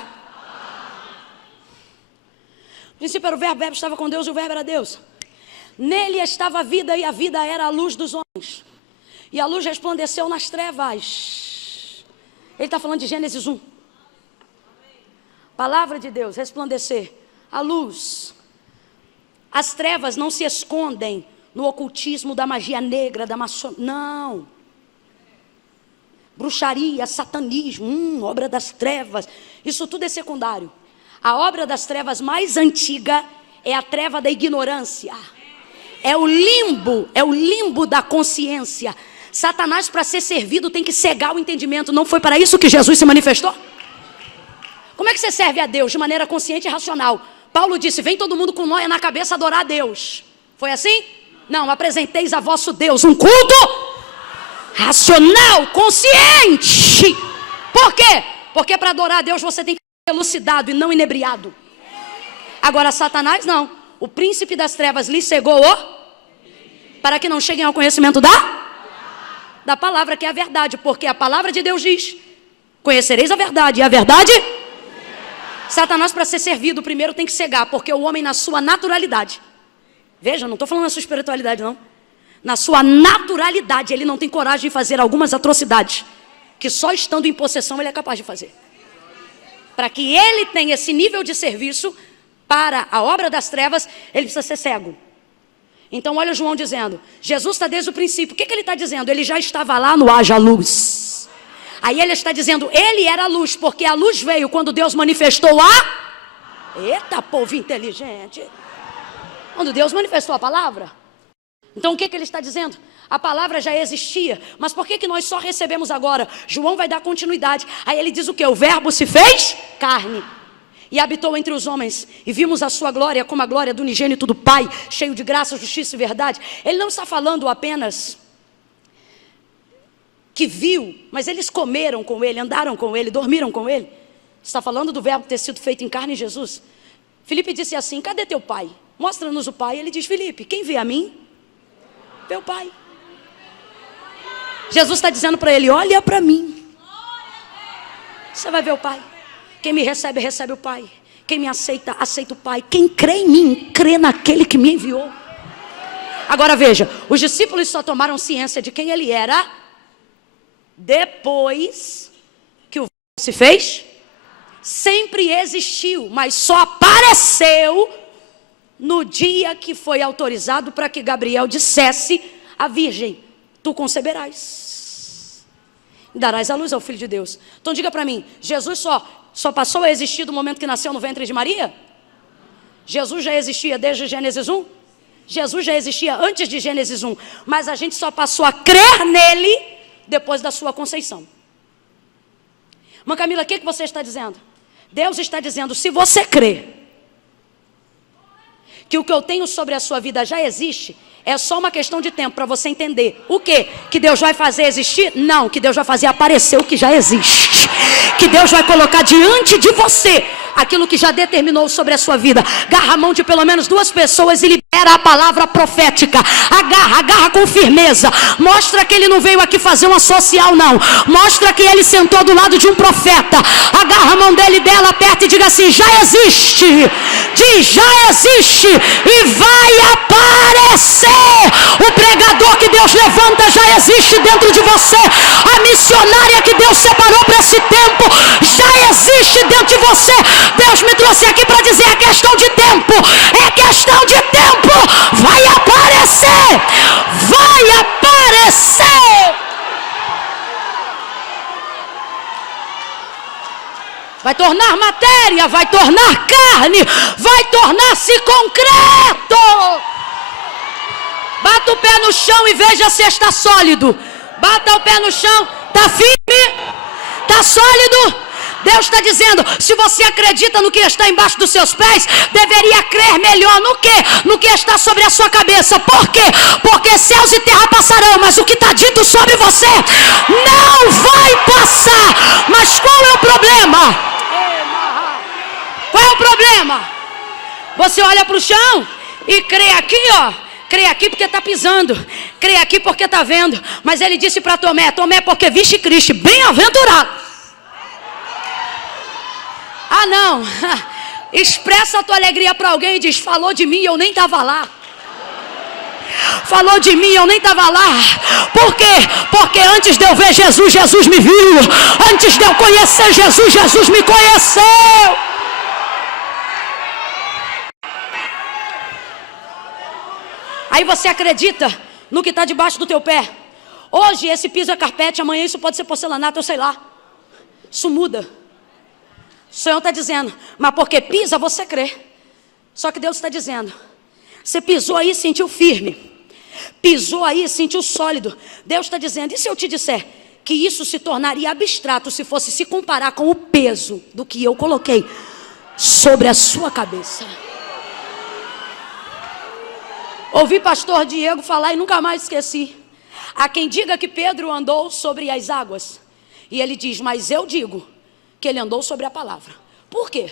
princípio era o verbo estava com Deus e o verbo era Deus. Nele estava a vida e a vida era a luz dos homens. E a luz resplandeceu nas trevas. Ele está falando de Gênesis 1. Palavra de Deus, resplandecer. A luz. As trevas não se escondem no ocultismo da magia negra, da maçonaria. Não. Bruxaria, satanismo, obra das trevas, isso tudo é secundário. A obra das trevas mais antiga é a treva da ignorância. É o limbo da consciência. Satanás, para ser servido, tem que cegar o entendimento. Não foi para isso que Jesus se manifestou? Como é que você serve a Deus? De maneira consciente e racional. Paulo disse, vem todo mundo com nóia na cabeça adorar a Deus. Foi assim? Não, apresenteis a vosso Deus um culto racional, consciente. Por quê? Porque para adorar a Deus você tem que ser elucidado e não inebriado. Agora Satanás não. O príncipe das trevas lhe cegou para que não cheguem ao conhecimento da palavra, que é a verdade. Porque a palavra de Deus diz, conhecereis a verdade, e a verdade? Satanás, para ser servido, primeiro tem que cegar, porque o homem na sua naturalidade, veja, não estou falando da sua espiritualidade não, na sua naturalidade, ele não tem coragem de fazer algumas atrocidades que só estando em possessão ele é capaz de fazer. Para que ele tenha esse nível de serviço para a obra das trevas, ele precisa ser cego. Então olha João dizendo, Jesus está desde o princípio. O que ele está dizendo? Ele já estava lá no haja luz. Aí ele está dizendo, ele era a luz, porque a luz veio quando Deus manifestou a... Eita, povo inteligente! Quando Deus manifestou a palavra. Então o que ele está dizendo? A palavra já existia, mas por que nós só recebemos agora? João vai dar continuidade. Aí ele diz o quê? O verbo se fez carne e habitou entre os homens, e vimos a sua glória como a glória do unigênito do Pai, cheio de graça, justiça e verdade. Ele não está falando apenas que viu, mas eles comeram com ele, andaram com ele, dormiram com ele. Está falando do verbo ter sido feito em carne em Jesus. Filipe disse assim, cadê teu pai? Mostra-nos o pai. Ele diz, Filipe, quem vê a mim? Meu pai. Jesus está dizendo para ele, olha para mim. Você vai ver o pai. Quem me recebe, recebe o pai. Quem me aceita, aceita o pai. Quem crê em mim, crê naquele que me enviou. Agora veja, os discípulos só tomaram ciência de quem ele era depois que o se fez, sempre existiu, mas só apareceu no dia que foi autorizado para que Gabriel dissesse à virgem: tu conceberás, darás à luz ao Filho de Deus. Então diga para mim, Jesus só passou a existir do momento que nasceu no ventre de Maria? Jesus já existia desde Gênesis 1? Jesus já existia antes de Gênesis 1, mas a gente só passou a crer nele depois da sua conceição. Mãe Camila, o que você está dizendo? Deus está dizendo, se você crê que o que eu tenho sobre a sua vida já existe, é só uma questão de tempo para você entender. O quê? Que Deus vai fazer existir? Não, que Deus vai fazer aparecer o que já existe. Que Deus vai colocar diante de você aquilo que já determinou sobre a sua vida. Agarra a mão de pelo menos 2 pessoas e libera a palavra profética. Agarra com firmeza. Mostra que ele não veio aqui fazer uma social, não. Mostra que ele sentou do lado de um profeta. Agarra a mão dele e dela, aperta e diga assim: já existe. Diz, já existe. E vai aparecer. O pregador que Deus levanta já existe dentro de você. A missionária que Deus separou para esse tempo já existe dentro de você. Deus me trouxe aqui para dizer, é questão de tempo. É questão de tempo. Vai aparecer. Vai aparecer. Vai tornar matéria, vai tornar carne, vai tornar-se concreto. Bata o pé no chão e veja se está sólido. Bata o pé no chão, está firme, está sólido. Deus está dizendo, se você acredita no que está embaixo dos seus pés, deveria crer melhor no quê? No que está sobre a sua cabeça. Por quê? Porque céus e terra passarão, mas o que está dito sobre você não vai passar. Mas qual é o problema? Qual é o problema? Você olha para o chão e crê aqui, ó. Crê aqui porque está pisando. Crê aqui porque está vendo. Mas ele disse para Tomé, Tomé, porque viste Cristo, bem-aventurado. Ah, não. Expressa a tua alegria para alguém e diz, falou de mim, eu nem estava lá. Falou de mim, eu nem estava lá. Por quê? Porque antes de eu ver Jesus, Jesus me viu. Antes de eu conhecer Jesus, Jesus me conheceu. Aí você acredita no que está debaixo do teu pé. Hoje esse piso é carpete, amanhã isso pode ser porcelanato, eu sei lá. Isso muda. O Senhor está dizendo, mas porque pisa você crê. Só que Deus está dizendo, você pisou aí e sentiu firme. Pisou aí e sentiu sólido. Deus está dizendo, e se eu te disser que isso se tornaria abstrato se fosse se comparar com o peso do que eu coloquei sobre a sua cabeça? Ouvi pastor Diego falar e nunca mais esqueci. Há quem diga que Pedro andou sobre as águas. E ele diz, mas eu digo que ele andou sobre a palavra. Por quê?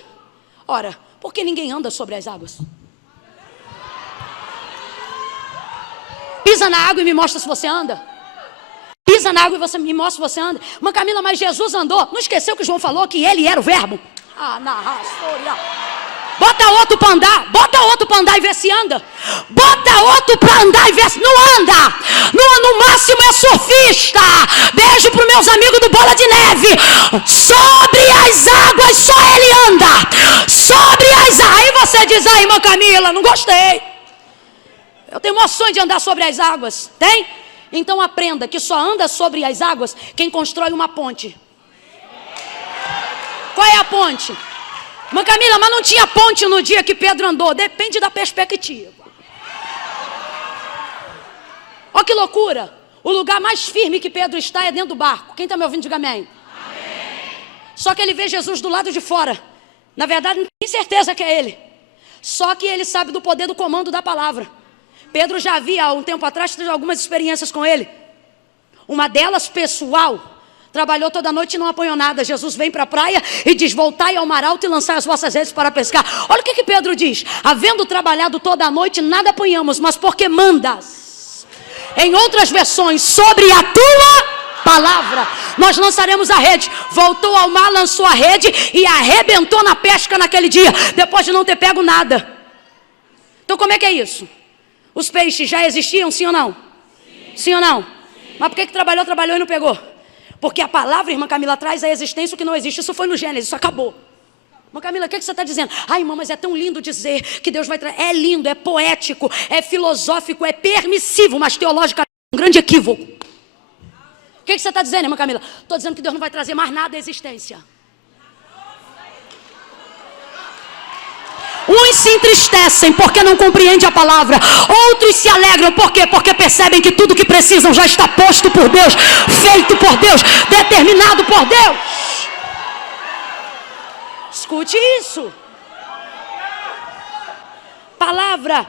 Ora, porque ninguém anda sobre as águas. Pisa na água e me mostra se você anda. Pisa na água e você me mostra se você anda. Mãe Camila, mas Jesus andou. Não esqueceu que João falou que ele era o verbo? Ah, na história. Bota outro para andar. Bota outro para andar e vê se anda. Bota outro para andar e vê se não anda. No máximo é surfista. Beijo para os meus amigos do Bola de Neve. Sobre as águas só ele anda. Sobre as águas. Aí você diz, aí, irmã Camila, não gostei. Eu tenho maior sonho de andar sobre as águas. Tem? Então aprenda que só anda sobre as águas quem constrói uma ponte. Qual é a ponte? Mãe Camila, mas não tinha ponte no dia que Pedro andou. Depende da perspectiva. Olha que loucura. O lugar mais firme que Pedro está é dentro do barco. Quem está me ouvindo, diga amém. Amém. Só que ele vê Jesus do lado de fora. Na verdade, não tem certeza que é ele. Só que ele sabe do poder do comando da palavra. Pedro já havia, há um tempo atrás, tido algumas experiências com ele. Uma delas, pessoal. Trabalhou toda noite e não apanhou nada. Jesus vem para a praia e diz, voltai ao mar alto e lançai as vossas redes para pescar. Olha o que Pedro diz. Havendo trabalhado toda a noite, nada apanhamos, mas porque mandas. Em outras versões, sobre a tua palavra, nós lançaremos a rede. Voltou ao mar, lançou a rede e arrebentou na pesca naquele dia, depois de não ter pego nada. Então como é que é isso? Os peixes já existiam, sim ou não? Sim ou não? Mas por que trabalhou e não pegou? Porque a palavra, irmã Camila, traz à existência o que não existe. Isso foi no Gênesis, isso acabou. Irmã Camila, o que você está dizendo? Ai, irmã, mas é tão lindo dizer que Deus vai trazer. É lindo, é poético, é filosófico, é permissivo, mas teologicamente é um grande equívoco. O que você está dizendo, irmã Camila? Estou dizendo que Deus não vai trazer mais nada à existência. Uns se entristecem porque não compreendem a palavra. Outros se alegram, por quê? Porque percebem que tudo que precisam já está posto por Deus, feito por Deus, determinado por Deus. Escute isso. Palavra.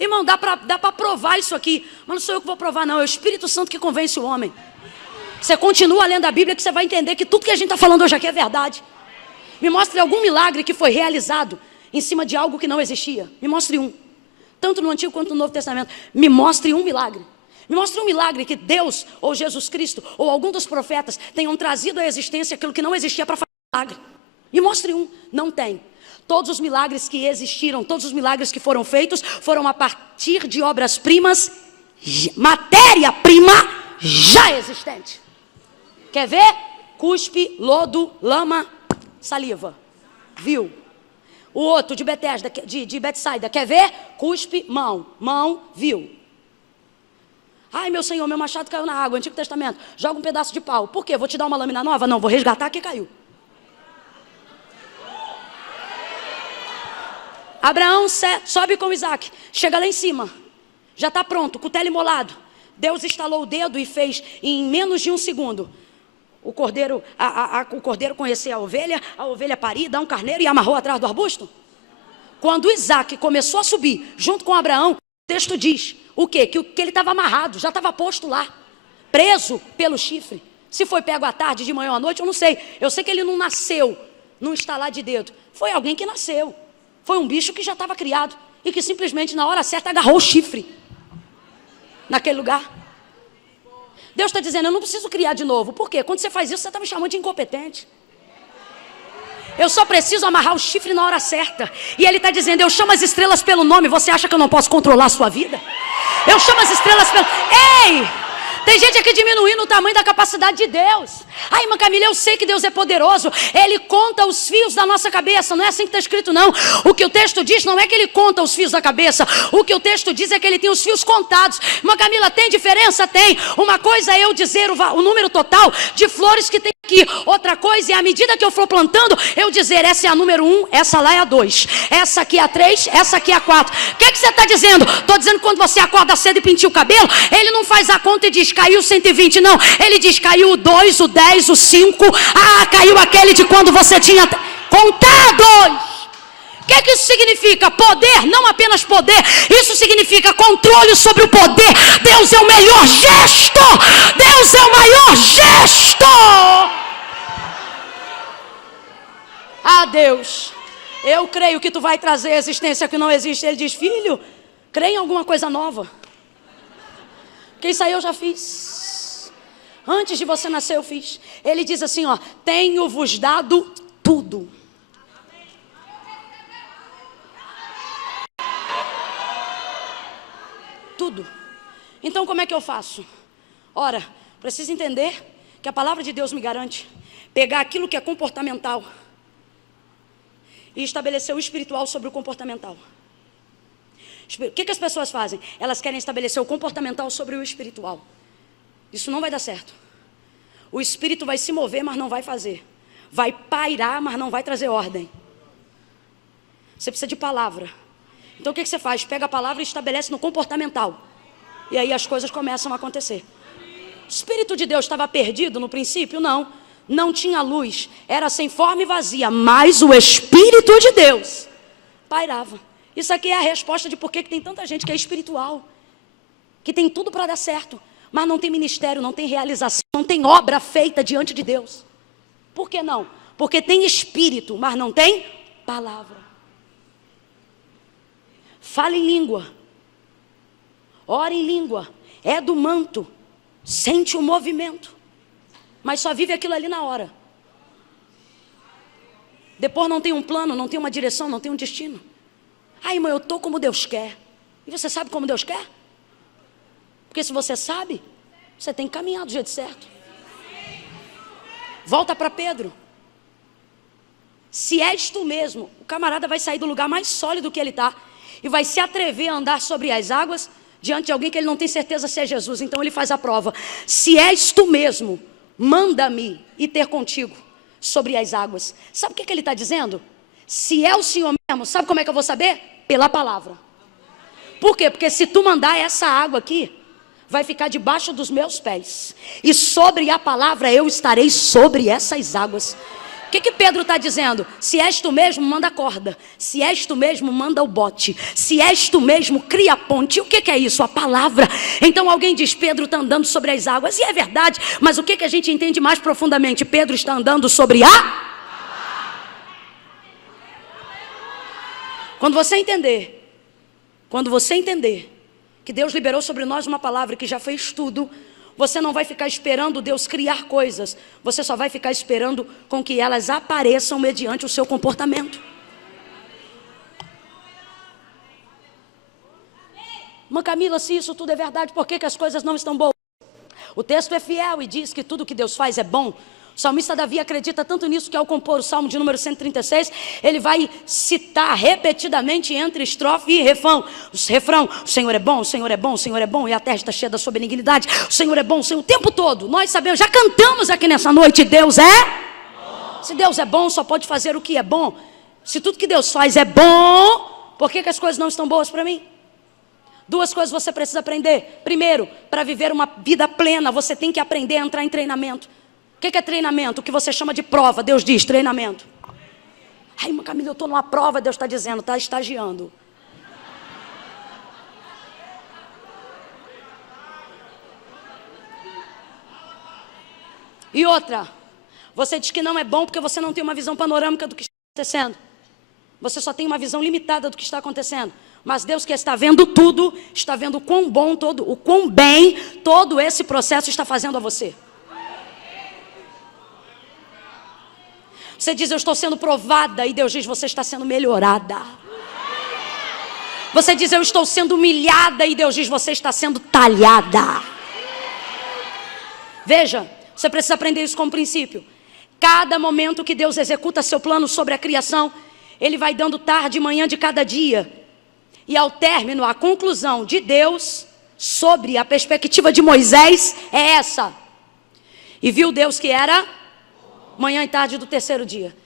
Irmão, dá para provar isso aqui. Mas não sou eu que vou provar, não. É o Espírito Santo que convence o homem. Você continua lendo a Bíblia que você vai entender que tudo que a gente está falando hoje aqui é verdade. Me mostre algum milagre que foi realizado em cima de algo que não existia. Me mostre um. Tanto no Antigo quanto no Novo Testamento. Me mostre um milagre. Me mostre um milagre que Deus, ou Jesus Cristo, ou algum dos profetas tenham trazido à existência aquilo que não existia para fazer milagre. Me mostre um. Não tem. Todos os milagres que existiram, todos os milagres que foram feitos, foram a partir de obras-primas, matéria-prima já existente. Quer ver? Cuspe, lodo, lama, saliva. Viu? O outro de Betesda, de Betsaida, quer ver? Cuspe, mão, viu? Ai, meu Senhor, meu machado caiu na água, Antigo Testamento. Joga um pedaço de pau. Por quê? Vou te dar uma lâmina nova? Não, vou resgatar que caiu. Abraão sobe com Isaac, chega lá em cima, já está pronto, cutelo imolado. Deus estalou o dedo e fez em menos de um segundo o cordeiro conhecer a ovelha parir, dar um carneiro e amarrou atrás do arbusto. Quando Isaac começou a subir junto com Abraão, o texto diz o quê? Que ele estava amarrado, já estava posto lá, preso pelo chifre. Se foi pego à tarde, de manhã ou à noite, eu não sei. Eu sei que ele não nasceu num estalar de dedo, foi alguém que nasceu. Foi um bicho que já estava criado e que simplesmente na hora certa agarrou o chifre naquele lugar. Deus está dizendo, eu não preciso criar de novo. Por quê? Quando você faz isso, você está me chamando de incompetente. Eu só preciso amarrar o chifre na hora certa. E Ele está dizendo, eu chamo as estrelas pelo nome. Você acha que eu não posso controlar a sua vida? Eu chamo as estrelas pelo... Ei! Tem gente aqui diminuindo o tamanho da capacidade de Deus. Ai, irmã Camila, eu sei que Deus é poderoso. Ele conta os fios da nossa cabeça. Não é assim que está escrito, não. O que o texto diz não é que Ele conta os fios da cabeça. O que o texto diz é que Ele tem os fios contados. Irmã Camila, tem diferença? Tem. Uma coisa é eu dizer o número total de flores que tem aqui. Outra coisa é, à medida que eu for plantando, eu dizer, essa é a número 1, essa lá é a 2. Essa aqui é a 3, essa aqui é a 4. O que você está dizendo? Estou dizendo que quando você acorda cedo e pintia o cabelo, Ele não faz a conta e diz, caiu 120, não. Ele diz, caiu o 2, o 10, o 5. Ah, caiu aquele de quando você tinha contados. O que isso significa? Poder, não apenas poder. Isso significa controle sobre o poder. Deus é o melhor gesto. Deus é o maior gesto. Ah, Deus, eu creio que tu vai trazer a existência que não existe. Ele diz, filho, creia em alguma coisa nova. Porque isso aí eu já fiz. Antes de você nascer eu fiz. Ele diz assim, ó, tenho-vos dado tudo. Tudo. Então como é que eu faço? Ora, preciso entender que a palavra de Deus me garante pegar aquilo que é comportamental e estabelecer o espiritual sobre o comportamental. O que as pessoas fazem? Elas querem estabelecer o comportamental sobre o espiritual. Isso não vai dar certo. O espírito vai se mover, mas não vai fazer. Vai pairar, mas não vai trazer ordem. Você precisa de palavra. Então o que você faz? Pega a palavra e estabelece no comportamental. E aí as coisas começam a acontecer. O Espírito de Deus estava perdido no princípio? Não. Não tinha luz. Era sem forma e vazia. Mas o Espírito de Deus pairava. Isso aqui é a resposta de por que tem tanta gente que é espiritual. Que tem tudo para dar certo. Mas não tem ministério, não tem realização, não tem obra feita diante de Deus. Por que não? Porque tem espírito, mas não tem palavra. Fala em língua. Ora em língua. É do manto. Sente o movimento. Mas só vive aquilo ali na hora. Depois não tem um plano, não tem uma direção, não tem um destino. Ai, irmã, eu estou como Deus quer. E você sabe como Deus quer? Porque se você sabe, você tem que caminhar do jeito certo. Volta para Pedro. Se és tu mesmo, o camarada vai sair do lugar mais sólido que ele está e vai se atrever a andar sobre as águas diante de alguém que ele não tem certeza se é Jesus. Então ele faz a prova. Se és tu mesmo, manda-me ir ter contigo sobre as águas. Sabe o que ele está dizendo? Se é o Senhor mesmo, sabe como é que eu vou saber? Pela palavra. Por quê? Porque se tu mandar essa água aqui, vai ficar debaixo dos meus pés. E sobre a palavra eu estarei sobre essas águas. O que Pedro está dizendo? Se és tu mesmo, manda a corda. Se és tu mesmo, manda o bote. Se és tu mesmo, cria a ponte. O que é isso? A palavra. Então alguém diz, Pedro está andando sobre as águas. E é verdade, mas o que a gente entende mais profundamente? Pedro está andando sobre a... Quando você entender que Deus liberou sobre nós uma palavra que já fez tudo, você não vai ficar esperando Deus criar coisas, você só vai ficar esperando com que elas apareçam mediante o seu comportamento. Irmã Camila, se isso tudo é verdade, por que as coisas não estão boas? O texto é fiel e diz que tudo que Deus faz é bom. O salmista Davi acredita tanto nisso que ao compor o salmo de número 136, ele vai citar repetidamente entre estrofe e refrão, o Senhor é bom, o Senhor é bom, o Senhor é bom, e a terra está cheia da sua benignidade, o Senhor é bom, o Senhor, o tempo todo. Nós sabemos, já cantamos aqui nessa noite, Deus é bom. Se Deus é bom, só pode fazer o que é bom. Se tudo que Deus faz é bom, por que as coisas não estão boas para mim? Duas coisas você precisa aprender. Primeiro, para viver uma vida plena, você tem que aprender a entrar em treinamento. O que é treinamento? O que você chama de prova. Deus diz, treinamento. Ai, irmã Camila, eu estou numa prova, Deus está dizendo, está estagiando. E outra, você diz que não é bom porque você não tem uma visão panorâmica do que está acontecendo. Você só tem uma visão limitada do que está acontecendo. Mas Deus que está vendo tudo, está vendo o quão bom o quão bem todo esse processo está fazendo a você. Você diz, eu estou sendo provada, e Deus diz, você está sendo melhorada. Você diz, eu estou sendo humilhada, e Deus diz, você está sendo talhada. Veja, você precisa aprender isso como princípio. Cada momento que Deus executa seu plano sobre a criação, Ele vai dando tarde e manhã de cada dia. E ao término, a conclusão de Deus sobre a perspectiva de Moisés é essa. E viu Deus que era manhã e tarde do terceiro dia.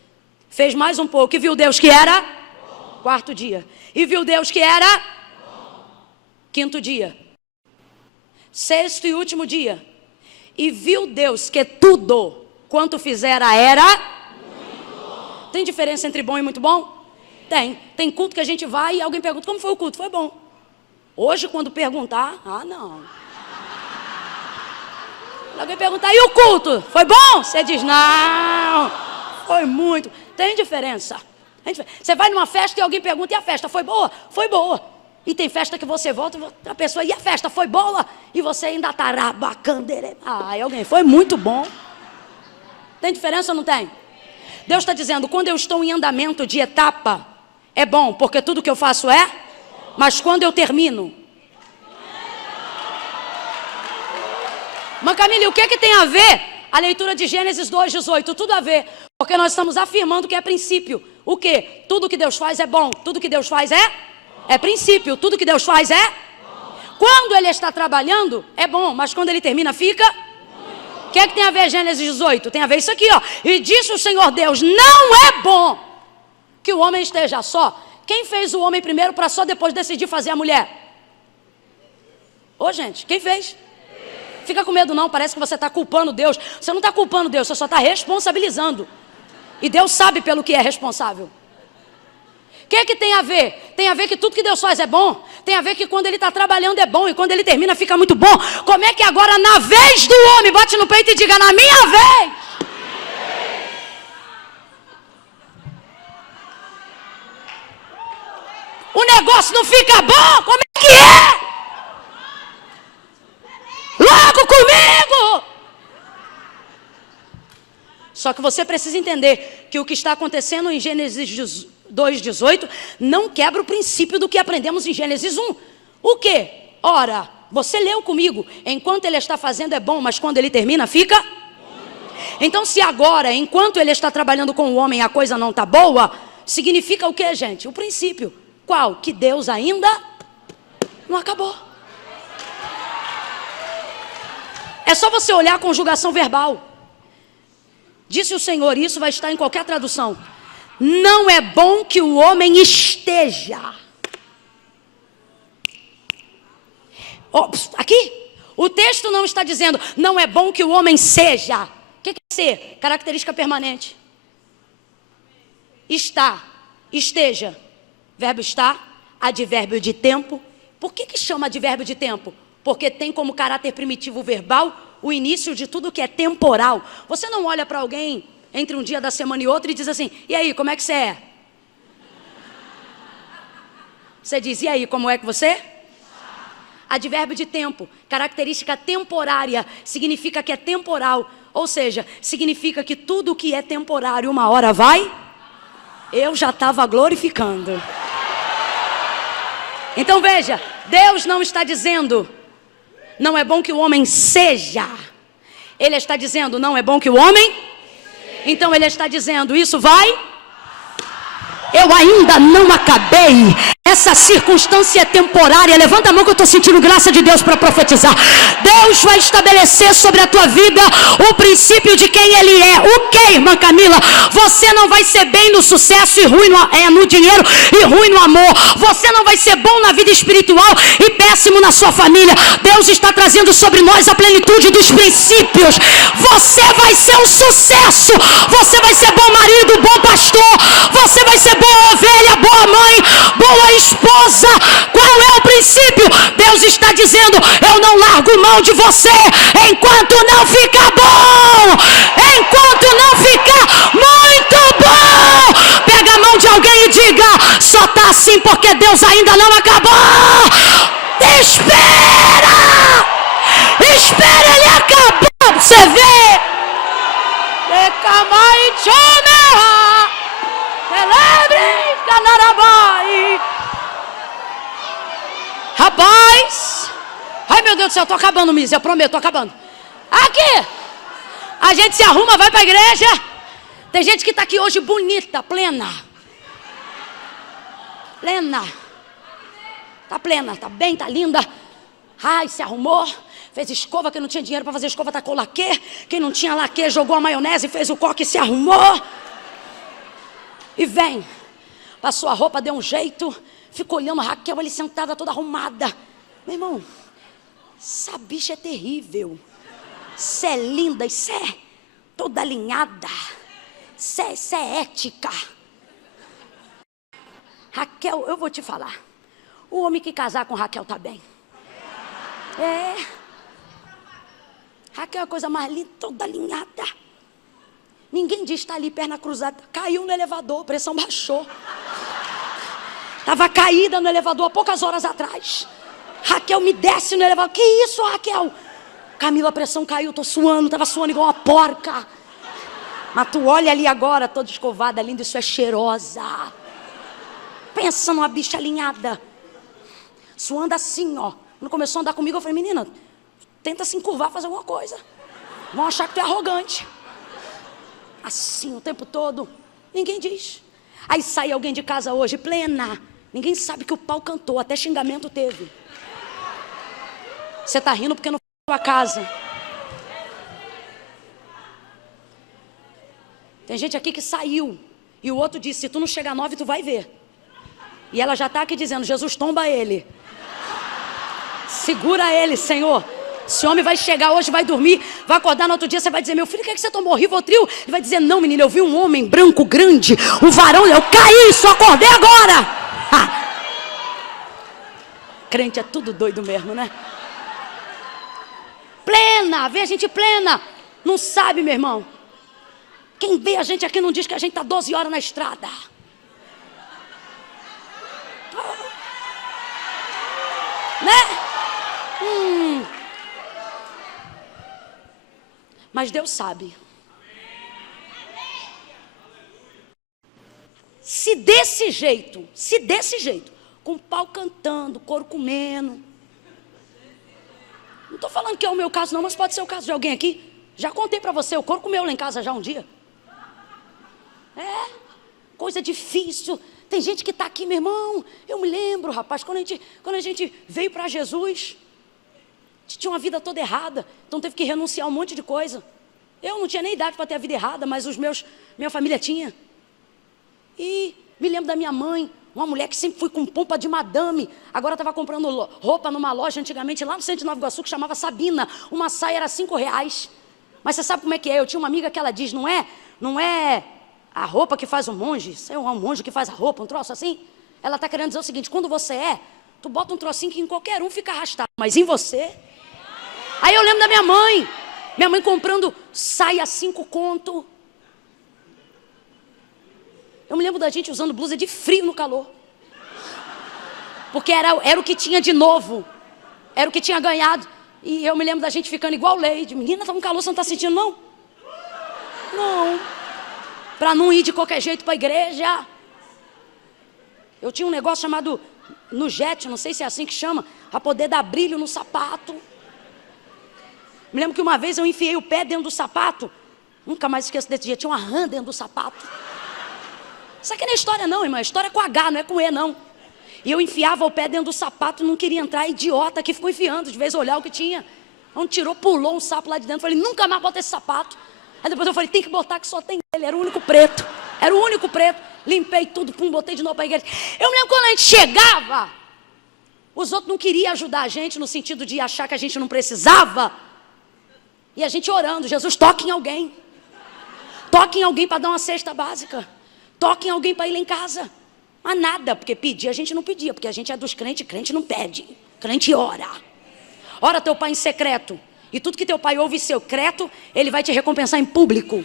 Fez mais um pouco e viu Deus que era quarto dia. E viu Deus que era quinto dia. Sexto e último dia. E viu Deus que tudo quanto fizera era muito. Tem diferença entre bom e muito bom? Tem culto que a gente vai e alguém pergunta, como foi o culto? Foi bom. Hoje, quando perguntar, não. Alguém perguntar, e o culto? Foi bom? Você diz, não, foi muito. Tem diferença. Você vai numa festa e alguém pergunta, e a festa foi boa? Foi boa. E tem festa que você volta e a pessoa, e a festa foi boa? E você ainda tá rabacandeira. Alguém, foi muito bom. Tem diferença ou não tem? Deus está dizendo, quando eu estou em andamento de etapa, é bom, porque tudo que eu faço é, mas quando eu termino... Mas Camila, o que tem a ver a leitura de Gênesis 2:18? Tudo a ver, porque nós estamos afirmando que é princípio. O quê? Tudo que Deus faz é bom, tudo que Deus faz é princípio, tudo que Deus faz é... Quando Ele está trabalhando, é bom, mas quando Ele termina, fica... O que tem a ver Gênesis 18? Tem a ver isso aqui, ó. E disse o Senhor Deus, não é bom que o homem esteja só. Quem fez o homem primeiro para só depois decidir fazer a mulher? Ô gente, quem fez? Fica com medo não, parece que você está culpando Deus. Você não está culpando Deus, você só está responsabilizando. E Deus sabe pelo que é responsável. O que tem a ver? Tem a ver que tudo que Deus faz é bom. Tem a ver que quando Ele está trabalhando é bom. E quando Ele termina fica muito bom. Como é que agora na vez do homem, bate no peito e diga, na minha vez. O negócio não fica bom? Como é que é? Logo comigo! Só que você precisa entender que o que está acontecendo em Gênesis 2:18 não quebra o princípio do que aprendemos em Gênesis 1. O quê? Ora, você leu comigo, enquanto Ele está fazendo é bom, mas quando Ele termina fica... Então, se agora, enquanto ele está trabalhando com o homem, a coisa não está boa, significa o que, gente? O princípio. Qual? Que Deus ainda não acabou. É só você olhar a conjugação verbal. Disse o Senhor, isso vai estar em qualquer tradução. Não é bom que o homem esteja. Aqui, o texto não está dizendo, não é bom que o homem seja. O que quer ser? Característica permanente. Está, esteja. Verbo estar, advérbio de tempo. Por que chama advérbio de tempo? Porque tem como caráter primitivo verbal o início de tudo que é temporal. Você não olha para alguém entre um dia da semana e outro e diz assim, e aí, como é que você é? Você diz, e aí, como é que você? Advérbio de tempo, característica temporária, significa que é temporal. Ou seja, significa que tudo que é temporário, uma hora vai. Eu já estava glorificando. Então veja, Deus não está dizendo, não é bom que o homem seja. Ele está dizendo, não é bom que o homem. Então ele está dizendo, isso vai. Eu ainda não acabei. Essa circunstância é temporária. Levanta a mão que eu estou sentindo graça de Deus para profetizar. Deus vai estabelecer sobre a tua vida o princípio de quem Ele é. O que, irmã Camila? Você não vai ser bem no sucesso e ruim no dinheiro e ruim no amor. Você não vai ser bom na vida espiritual e péssimo na sua família. Deus está trazendo sobre nós a plenitude dos princípios. Você vai ser um sucesso. Você vai ser bom marido, bom pastor. Você vai ser boa ovelha, boa mãe, boa esposa. Qual é o princípio? Deus está dizendo, eu não largo mão de você enquanto não ficar bom, enquanto não ficar muito bom. Pega a mão de alguém e diga, só está assim porque Deus ainda não acabou. Espera ele acabar. Você vê? Rapaz, ai meu Deus do céu, estou acabando, Miss, eu prometo, estou acabando. Aqui, a gente se arruma, vai para a igreja. Tem gente que está aqui hoje bonita, plena. Está plena, está bem, está linda. Ai, se arrumou, fez escova, quem não tinha dinheiro para fazer escova tacou laquê. Quem não tinha laquê jogou a maionese, fez o coque e se arrumou. E vem, passou a roupa, deu um jeito. Ficou olhando a Raquel ali sentada toda arrumada. Meu irmão, essa bicha é terrível. Isso é linda, isso é toda alinhada. Isso é ética. Raquel, eu vou te falar. O homem que casar com Raquel tá bem. Raquel é a coisa mais linda, toda alinhada. Ninguém diz, está ali, perna cruzada. Caiu no elevador, a pressão baixou. Estava caída no elevador há poucas horas atrás. Raquel me desce no elevador. Que isso, Raquel? Camila, a pressão caiu, estou suando. Estava suando igual uma porca. Mas tu olha ali agora, toda escovada, linda. Isso é cheirosa. Pensa numa bicha alinhada. Suando assim, ó. Quando começou a andar comigo, eu falei, menina, tenta se encurvar, fazer alguma coisa. Vão achar que tu é arrogante. Assim, o tempo todo. Ninguém diz. Aí sai alguém de casa hoje, plena. Ninguém sabe que o pau cantou, até xingamento teve. Você está rindo porque não foi a casa. Tem gente aqui que saiu. E o outro disse, se tu não chegar 9, tu vai ver. E ela já está aqui dizendo, Jesus, tomba ele. Segura ele, Senhor. Esse homem vai chegar hoje, vai dormir, vai acordar no outro dia, você vai dizer, meu filho, o que é que você tomou? Rivotril? Ele vai dizer, não, menina, eu vi um homem branco, grande, um varão, eu caí, só acordei agora. Crente é tudo doido mesmo, né? Plena, vê a gente plena. Não sabe, meu irmão. Quem vê a gente aqui não diz que a gente está 12 horas na estrada. Né? Mas Deus sabe. Se desse jeito, com o pau cantando, couro comendo. Não estou falando que é o meu caso não, mas pode ser o caso de alguém aqui. Já contei para você, o couro comeu lá em casa já um dia. É, coisa difícil. Tem gente que está aqui, meu irmão. Eu me lembro, rapaz, quando a gente veio para Jesus, a gente tinha uma vida toda errada, então teve que renunciar a um monte de coisa. Eu não tinha nem idade para ter a vida errada, mas minha família tinha. E me lembro da minha mãe, uma mulher que sempre foi com pompa de madame, agora estava comprando roupa numa loja antigamente lá no centro de Nova Iguaçu, que chamava Sabina. Uma saia era R$5. Mas você sabe como é que é? Eu tinha uma amiga que ela diz, não é a roupa que faz o monge, isso é um monge que faz a roupa, um troço assim. Ela está querendo dizer o seguinte, quando você tu bota um trocinho que em qualquer um fica arrastado, mas em você. Aí eu lembro da minha mãe comprando saia 5 conto. Eu me lembro da gente usando blusa de frio no calor. Porque era o que tinha de novo, era o que tinha ganhado. E eu me lembro da gente ficando igual Leide. Menina, tá com calor, você não está sentindo não? Não. Para não ir de qualquer jeito para a igreja. Eu tinha um negócio chamado Nugete, não sei se é assim que chama, para poder dar brilho no sapato. Me lembro que uma vez eu enfiei o pé dentro do sapato. Nunca mais esqueço desse dia, tinha uma rã dentro do sapato. Isso aqui não é história não, irmã, é história com H, não é com E não. E eu enfiava o pé dentro do sapato e não queria entrar, idiota que ficou enfiando, de vez olhar o que tinha. Então tirou, pulou um sapo lá de dentro, falei, nunca mais bota esse sapato. Aí depois eu falei, tem que botar que só tem ele, era o único preto. Limpei tudo, pum, botei de novo para a igreja. Eu me lembro quando a gente chegava, os outros não queriam ajudar a gente no sentido de achar que a gente não precisava. E a gente orando, Jesus, toque em alguém. Toque em alguém para dar uma cesta básica. Toque em alguém para ir lá em casa. Mas nada, porque pedir a gente não pedia, porque a gente é dos crentes, crente não pede, crente ora. Ora teu pai em secreto, e tudo que teu pai ouve em secreto, ele vai te recompensar em público.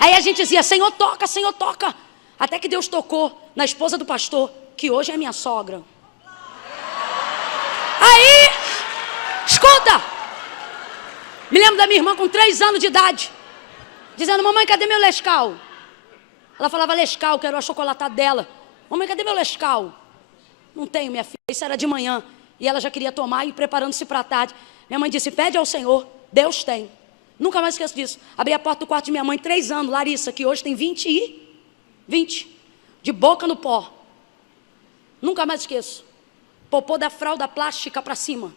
Aí a gente dizia, Senhor toca, Senhor toca. Até que Deus tocou na esposa do pastor, que hoje é minha sogra. Aí, escuta, me lembro da minha irmã com 3 anos de idade, dizendo, mamãe, cadê meu Lescal? Ela falava, Lescal, quero o achocolatado dela. Mamãe, cadê meu Lescal? Não tenho, minha filha, isso era de manhã. E ela já queria tomar e preparando-se para a tarde. Minha mãe disse, pede ao Senhor, Deus tem. Nunca mais esqueço disso. Abri a porta do quarto de minha mãe, 3 anos, Larissa, que hoje tem 20, de boca no pó. Nunca mais esqueço. Popô da fralda plástica para cima.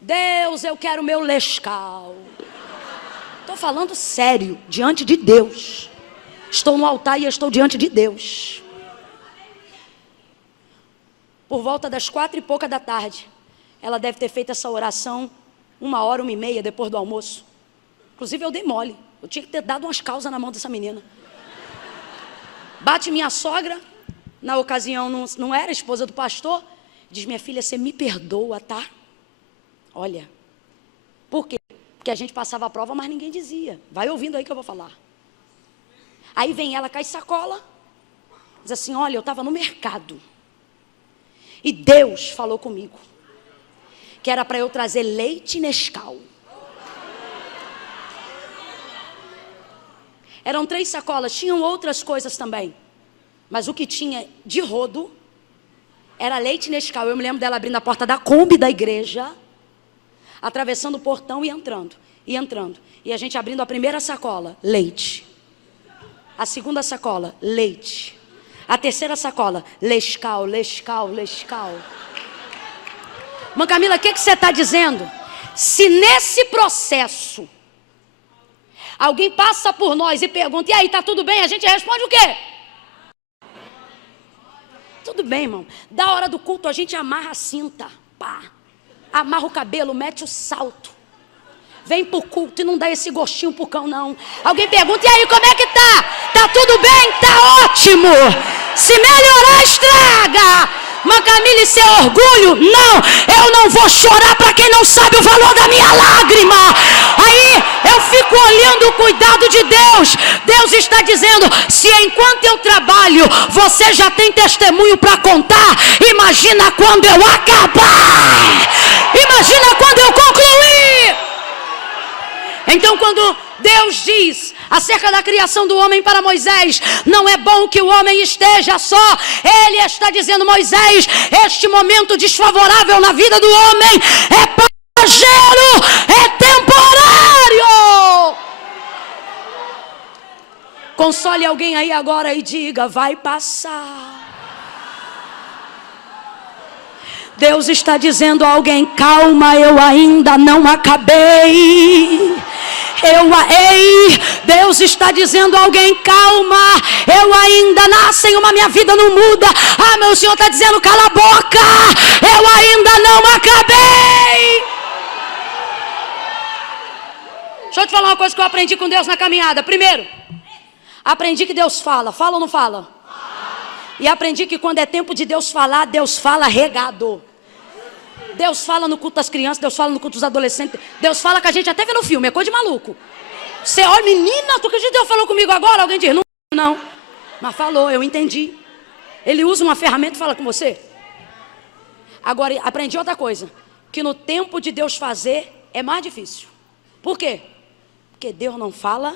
Deus, eu quero meu Lescal. Estou falando sério, diante de Deus. Estou no altar e estou diante de Deus. Por volta das 4 e pouca da tarde, ela deve ter feito essa oração 1h, 1h30 depois do almoço. Inclusive eu dei mole. Eu tinha que ter dado umas causas na mão dessa menina. Bate minha sogra, na ocasião não era esposa do pastor, diz, minha filha, você me perdoa, tá? Olha, por quê? Porque a gente passava a prova, mas ninguém dizia. Vai ouvindo aí que eu vou falar. Aí vem ela com as sacolas, diz assim, olha, eu estava no mercado. E Deus falou comigo, que era para eu trazer leite Nescau. Eram 3 sacolas, tinham outras coisas também. Mas o que tinha de rodo era leite Nescau. Eu me lembro dela abrindo a porta da Kombi da igreja, atravessando o portão e entrando. E a gente abrindo a primeira sacola, leite. A segunda sacola, leite. A terceira sacola, Lescal. Irmã Camila, o que você está dizendo? Se nesse processo alguém passa por nós e pergunta, e aí, tá tudo bem? A gente responde o quê? Tudo bem, irmão. Da hora do culto a gente amarra a cinta, pá. Amarra o cabelo, mete o salto. Vem pro culto e não dá esse gostinho pro cão, não. Alguém pergunta, e aí, como é que tá? Tá tudo bem? Tá ótimo. Se melhorar, estraga. Irmã Camila, isso é orgulho? Não, eu não vou chorar para quem não sabe o valor da minha lágrima. Aí eu fico olhando o cuidado de Deus. Deus está dizendo, se enquanto eu trabalho, você já tem testemunho para contar, imagina quando eu acabar. Imagina quando eu concluir. Então quando Deus diz acerca da criação do homem para Moisés, não é bom que o homem esteja só. Ele está dizendo, Moisés, este momento desfavorável na vida do homem é para passageiro, é temporário. Console alguém aí agora e diga: vai passar. Deus está dizendo a alguém: calma, eu ainda não acabei. Deus está dizendo a alguém: calma, eu ainda Senhor, minha vida não muda. Ah, meu Senhor está dizendo: cala a boca, eu ainda não acabei. Deixa eu te falar uma coisa que eu aprendi com Deus na caminhada. Primeiro, aprendi que Deus fala ou não fala? E aprendi que quando é tempo de Deus falar, Deus fala regado. Deus fala no culto das crianças, Deus fala no culto dos adolescentes, Deus fala que a gente até vê no filme, é coisa de maluco. Você olha: menina, tu acredita que Deus falou comigo agora? Alguém diz: não, mas falou, eu entendi. Ele usa uma ferramenta e fala com você. Agora, aprendi outra coisa, que no tempo de Deus fazer é mais difícil. Por quê? Porque Deus não fala.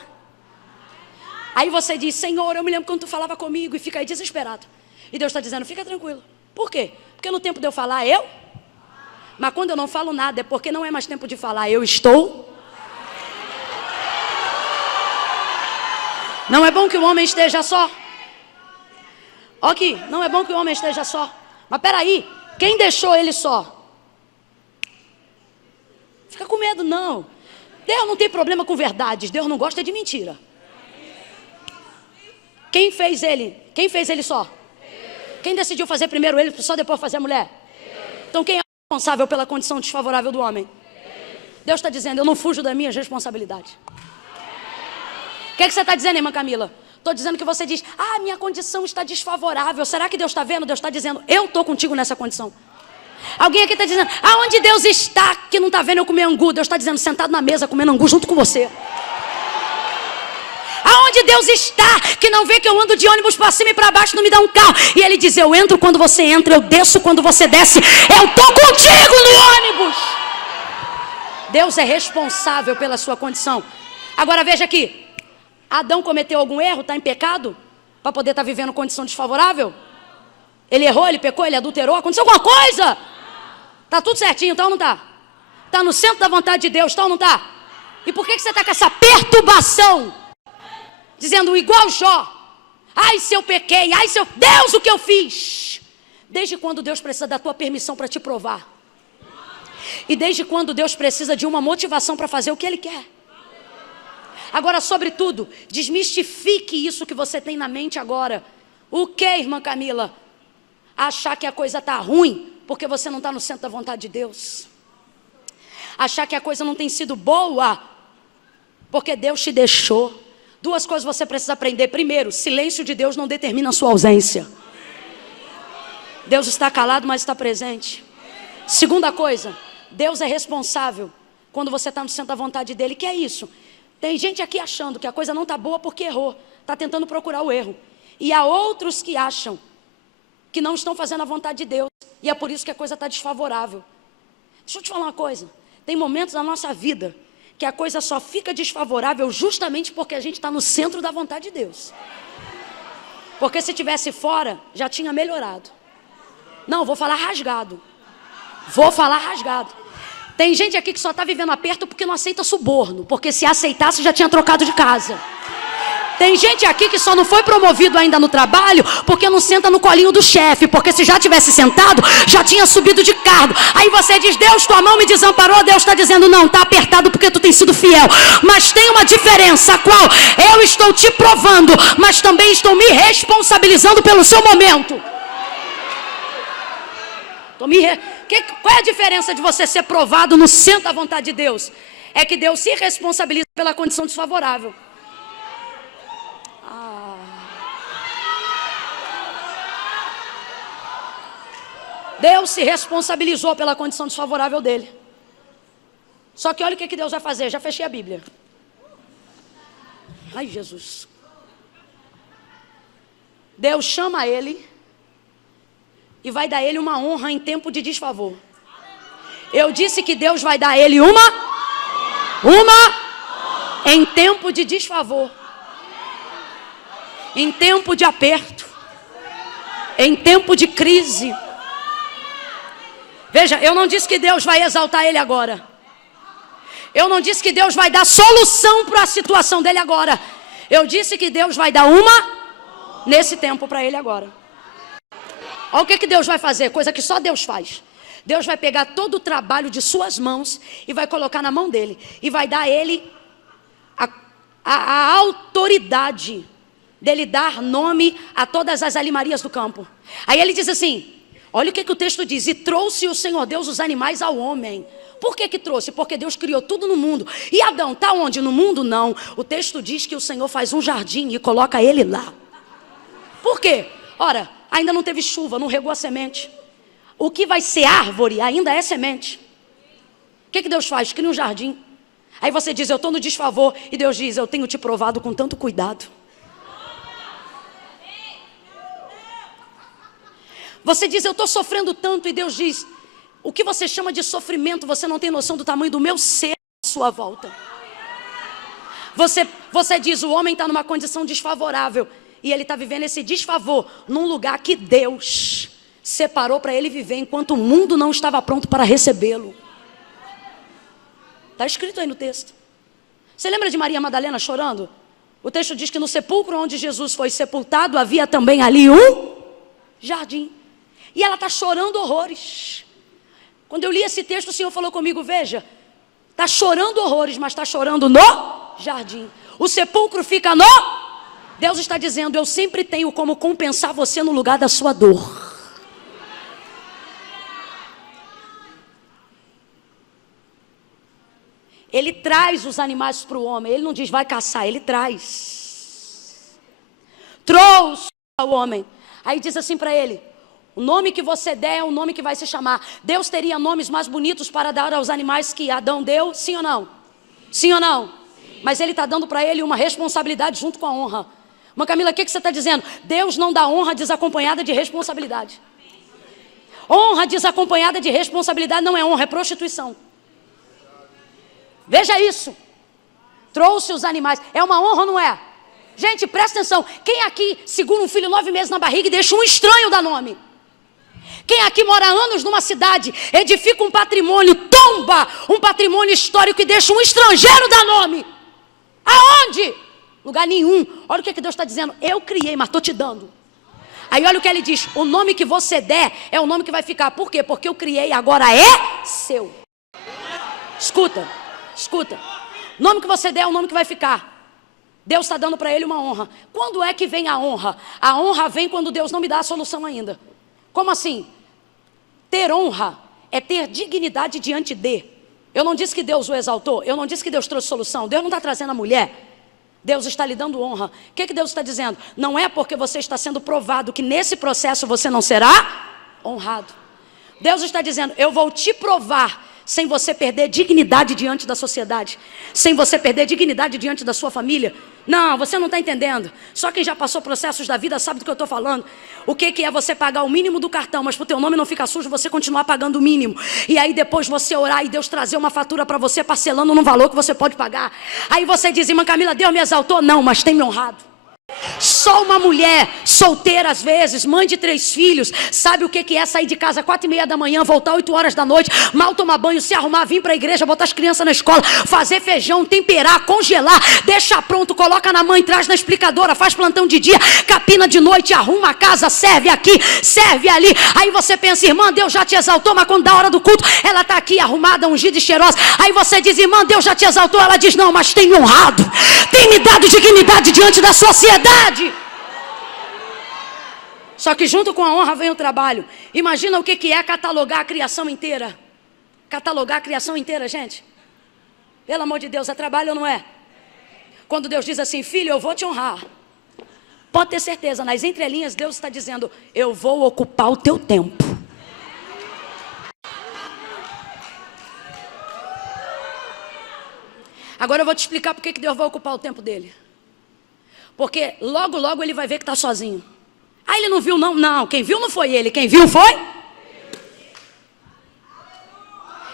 Aí você diz: Senhor, eu me lembro quando tu falava comigo, e fica aí desesperado. E Deus está dizendo: fica tranquilo. Por quê? Porque no tempo de eu falar, mas quando eu não falo nada, é porque não é mais tempo de falar, eu estou. Não é bom que o homem esteja só. Aqui, não é bom que o homem esteja só. Mas peraí, quem deixou ele só? Fica com medo, não. Deus não tem problema com verdades, Deus não gosta de mentira. Quem fez ele? Quem fez ele só? Quem decidiu fazer primeiro ele, só depois fazer a mulher? Então quem é responsável pela condição desfavorável do homem? Deus está dizendo: eu não fujo das minhas responsabilidades. O que você está dizendo, irmã Camila? Estou dizendo que você diz: ah, minha condição está desfavorável. Será que Deus está vendo? Deus está dizendo: eu estou contigo nessa condição. Alguém aqui está dizendo: aonde Deus está que não está vendo eu comer angu? Deus está dizendo: sentado na mesa comendo angu junto com você. Aonde Deus está que não vê que eu ando de ônibus para cima e para baixo, não me dá um carro? E Ele diz: eu entro quando você entra, eu desço quando você desce, eu estou contigo no ônibus. Deus é responsável pela sua condição. Agora veja aqui, Adão cometeu algum erro, está em pecado, para poder estar vivendo condição desfavorável? Ele errou, ele pecou, ele adulterou, aconteceu alguma coisa? Está tudo certinho, então não está? Está no centro da vontade de Deus, então não está? E por que você está com essa perturbação? Dizendo igual Jó: ai, se eu pequei, ai, se eu... Deus, o que eu fiz? Desde quando Deus precisa da tua permissão para te provar? E desde quando Deus precisa de uma motivação para fazer o que Ele quer? Agora, sobretudo, desmistifique isso que você tem na mente agora. O que, irmã Camila? Achar que a coisa está ruim porque você não está no centro da vontade de Deus. Achar que a coisa não tem sido boa porque Deus te deixou. Duas coisas você precisa aprender. Primeiro, silêncio de Deus não determina a sua ausência. Deus está calado, mas está presente. Segunda coisa, Deus é responsável quando você está no centro da vontade dEle. Que é isso? Tem gente aqui achando que a coisa não está boa porque errou. Está tentando procurar o erro. E há outros que acham que não estão fazendo a vontade de Deus. E é por isso que a coisa está desfavorável. Deixa eu te falar uma coisa. Tem momentos na nossa vida que a coisa só fica desfavorável justamente porque a gente está no centro da vontade de Deus. Porque se tivesse fora, já tinha melhorado. Não, vou falar rasgado. Vou falar rasgado. Tem gente aqui que só está vivendo aperto porque não aceita suborno. Porque se aceitasse, já tinha trocado de casa. Tem gente aqui que só não foi promovido ainda no trabalho porque não senta no colinho do chefe. Porque se já tivesse sentado, já tinha subido de cargo. Aí você diz: Deus, tua mão me desamparou. Deus está dizendo: não, está apertado porque tu tem sido fiel. Mas tem uma diferença, a qual eu estou te provando, mas também estou me responsabilizando pelo seu momento. Qual é a diferença de você ser provado no centro da vontade de Deus? É que Deus se responsabiliza pela condição desfavorável. Deus se responsabilizou pela condição desfavorável dele. Só que olha o que Deus vai fazer. Já fechei a Bíblia. Ai, Jesus. Deus chama ele e vai dar ele uma honra em tempo de desfavor. Eu disse que Deus vai dar ele uma em tempo de desfavor, em tempo de aperto, em tempo de crise. Veja, eu não disse que Deus vai exaltar ele agora. Eu não disse que Deus vai dar solução para a situação dele agora. Eu disse que Deus vai dar uma nesse tempo para ele agora. Olha o que Deus vai fazer, coisa que só Deus faz. Deus vai pegar todo o trabalho de suas mãos e vai colocar na mão dele. E vai dar a ele a autoridade dele dar nome a todas as alimarias do campo. Aí ele diz assim, olha o que o texto diz. E trouxe o Senhor Deus os animais ao homem. Por que trouxe? Porque Deus criou tudo no mundo. E Adão está onde? No mundo não. O texto diz que o Senhor faz um jardim e coloca ele lá. Por quê? Ora, ainda não teve chuva, não regou a semente. O que vai ser árvore ainda é semente. O que Deus faz? Cria um jardim. Aí você diz, eu estou no desfavor. E Deus diz, eu tenho te provado com tanto cuidado. Você diz, eu estou sofrendo tanto. E Deus diz, o que você chama de sofrimento, você não tem noção do tamanho do meu ser à sua volta. Você diz, o homem está numa condição desfavorável. E ele está vivendo esse desfavor num lugar que Deus separou para ele viver, enquanto o mundo não estava pronto para recebê-lo. Está escrito aí no texto. Você lembra de Maria Madalena chorando? O texto diz que no sepulcro onde Jesus foi sepultado, havia também ali um jardim. E ela está chorando horrores. Quando eu li esse texto, o Senhor falou comigo, veja, está chorando horrores, mas está chorando no jardim. O sepulcro fica no... Deus está dizendo, eu sempre tenho como compensar você no lugar da sua dor. Ele traz os animais para o homem. Ele não diz, vai caçar, ele traz. Trouxe ao homem. Aí diz assim para ele, o nome que você der é o nome que vai se chamar. Deus teria nomes mais bonitos para dar aos animais que Adão deu? Sim ou não? Sim ou não? Mas ele está dando para ele uma responsabilidade junto com a honra. Mas Camila, o que você está dizendo? Deus não dá honra desacompanhada de responsabilidade. Honra desacompanhada de responsabilidade não é honra, é prostituição. Veja isso. Trouxe os animais. É uma honra ou não é? Gente, presta atenção. Quem aqui segura um filho 9 meses na barriga e deixa um estranho dar nome? Quem aqui mora anos numa cidade, edifica um patrimônio, tomba um patrimônio histórico e deixa um estrangeiro dar nome? Aonde? Lugar nenhum. Olha o que Deus está dizendo. Eu criei, mas estou te dando. Aí olha o que ele diz. O nome que você der é o nome que vai ficar. Por quê? Porque eu criei, agora é seu. Escuta. Escuta, o nome que você der é o nome que vai ficar. Deus está dando para ele uma honra. Quando é que vem a honra? A honra vem quando Deus não me dá a solução ainda. Como assim? Ter honra é ter dignidade diante de. Eu não disse que Deus o exaltou. Eu não disse que Deus trouxe solução. Deus não está trazendo a mulher. Deus está lhe dando honra. O que Deus está dizendo? Não é porque você está sendo provado que nesse processo você não será honrado. Deus está dizendo, eu vou te provar sem você perder dignidade diante da sociedade, sem você perder dignidade diante da sua família. Não, você não está entendendo. Só quem já passou processos da vida sabe do que eu estou falando. O que é você pagar o mínimo do cartão, mas para o teu nome não ficar sujo, você continuar pagando o mínimo. E aí depois você orar e Deus trazer uma fatura para você, parcelando num valor que você pode pagar. Aí você diz, irmã Camila, Deus me exaltou? Não, mas tem me honrado. Só uma mulher solteira às vezes, mãe de 3 filhos, sabe o que é sair de casa 4h30 da manhã, voltar 8 horas da noite, mal tomar banho, se arrumar, vir para a igreja, botar as crianças na escola, fazer feijão, temperar, congelar, deixar pronto, coloca na mãe, traz na explicadora, faz plantão de dia, capina de noite, arruma a casa, serve aqui, serve ali. Aí você pensa, irmã, Deus já te exaltou, mas quando dá a hora do culto, ela está aqui arrumada, ungida e cheirosa. Aí você diz, irmã, Deus já te exaltou, ela diz, não, mas tem me honrado, tem me dado dignidade diante da sociedade. Só que junto com a honra vem o trabalho. Imagina o que é catalogar a criação inteira. Catalogar a criação inteira, gente. Pelo amor de Deus, é trabalho ou não é? Quando Deus diz assim, filho, eu vou te honrar. Pode ter certeza, nas entrelinhas Deus está dizendo, eu vou ocupar o teu tempo. Agora eu vou te explicar por que Deus vai ocupar o tempo dele. Porque logo, logo ele vai ver que está sozinho. Ah, ele não viu não? Não, quem viu não foi ele. Quem viu foi?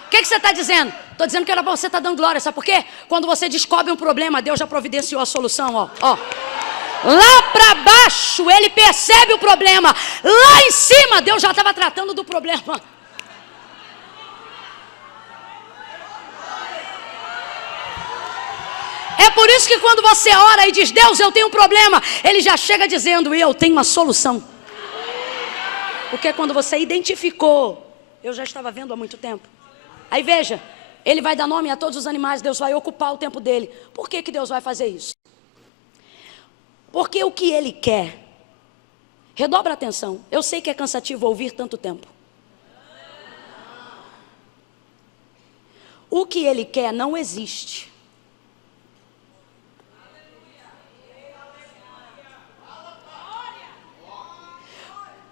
O que você está dizendo? Estou dizendo que era para você estar dando glória. Sabe por quê? Quando você descobre um problema, Deus já providenciou a solução. Ó. Lá para baixo ele percebe o problema. Lá em cima Deus já estava tratando do problema. É por isso que quando você ora e diz, Deus, eu tenho um problema, Ele já chega dizendo, eu tenho uma solução. Porque quando você identificou, eu já estava vendo há muito tempo. Aí veja, Ele vai dar nome a todos os animais, Deus vai ocupar o tempo dele. Por que Deus vai fazer isso? Porque o que Ele quer, redobra a atenção, eu sei que é cansativo ouvir tanto tempo. O que Ele quer não existe.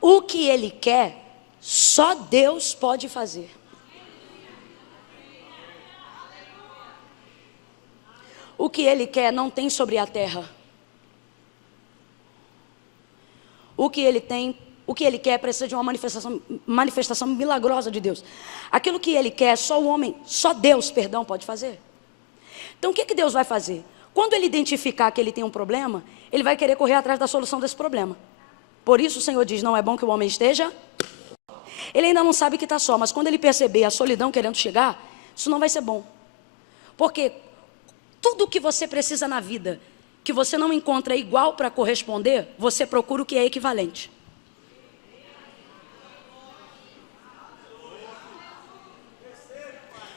O que Ele quer, só Deus pode fazer. O que Ele quer não tem sobre a terra. O que Ele quer precisa de uma manifestação milagrosa de Deus. Aquilo que Ele quer, só Deus pode fazer. Então o que Deus vai fazer? Quando Ele identificar que Ele tem um problema, Ele vai querer correr atrás da solução desse problema. Por isso o Senhor diz, não é bom que o homem esteja. Ele ainda não sabe que está só, mas quando ele perceber a solidão querendo chegar, isso não vai ser bom. Porque tudo que você precisa na vida, que você não encontra igual para corresponder, você procura o que é equivalente.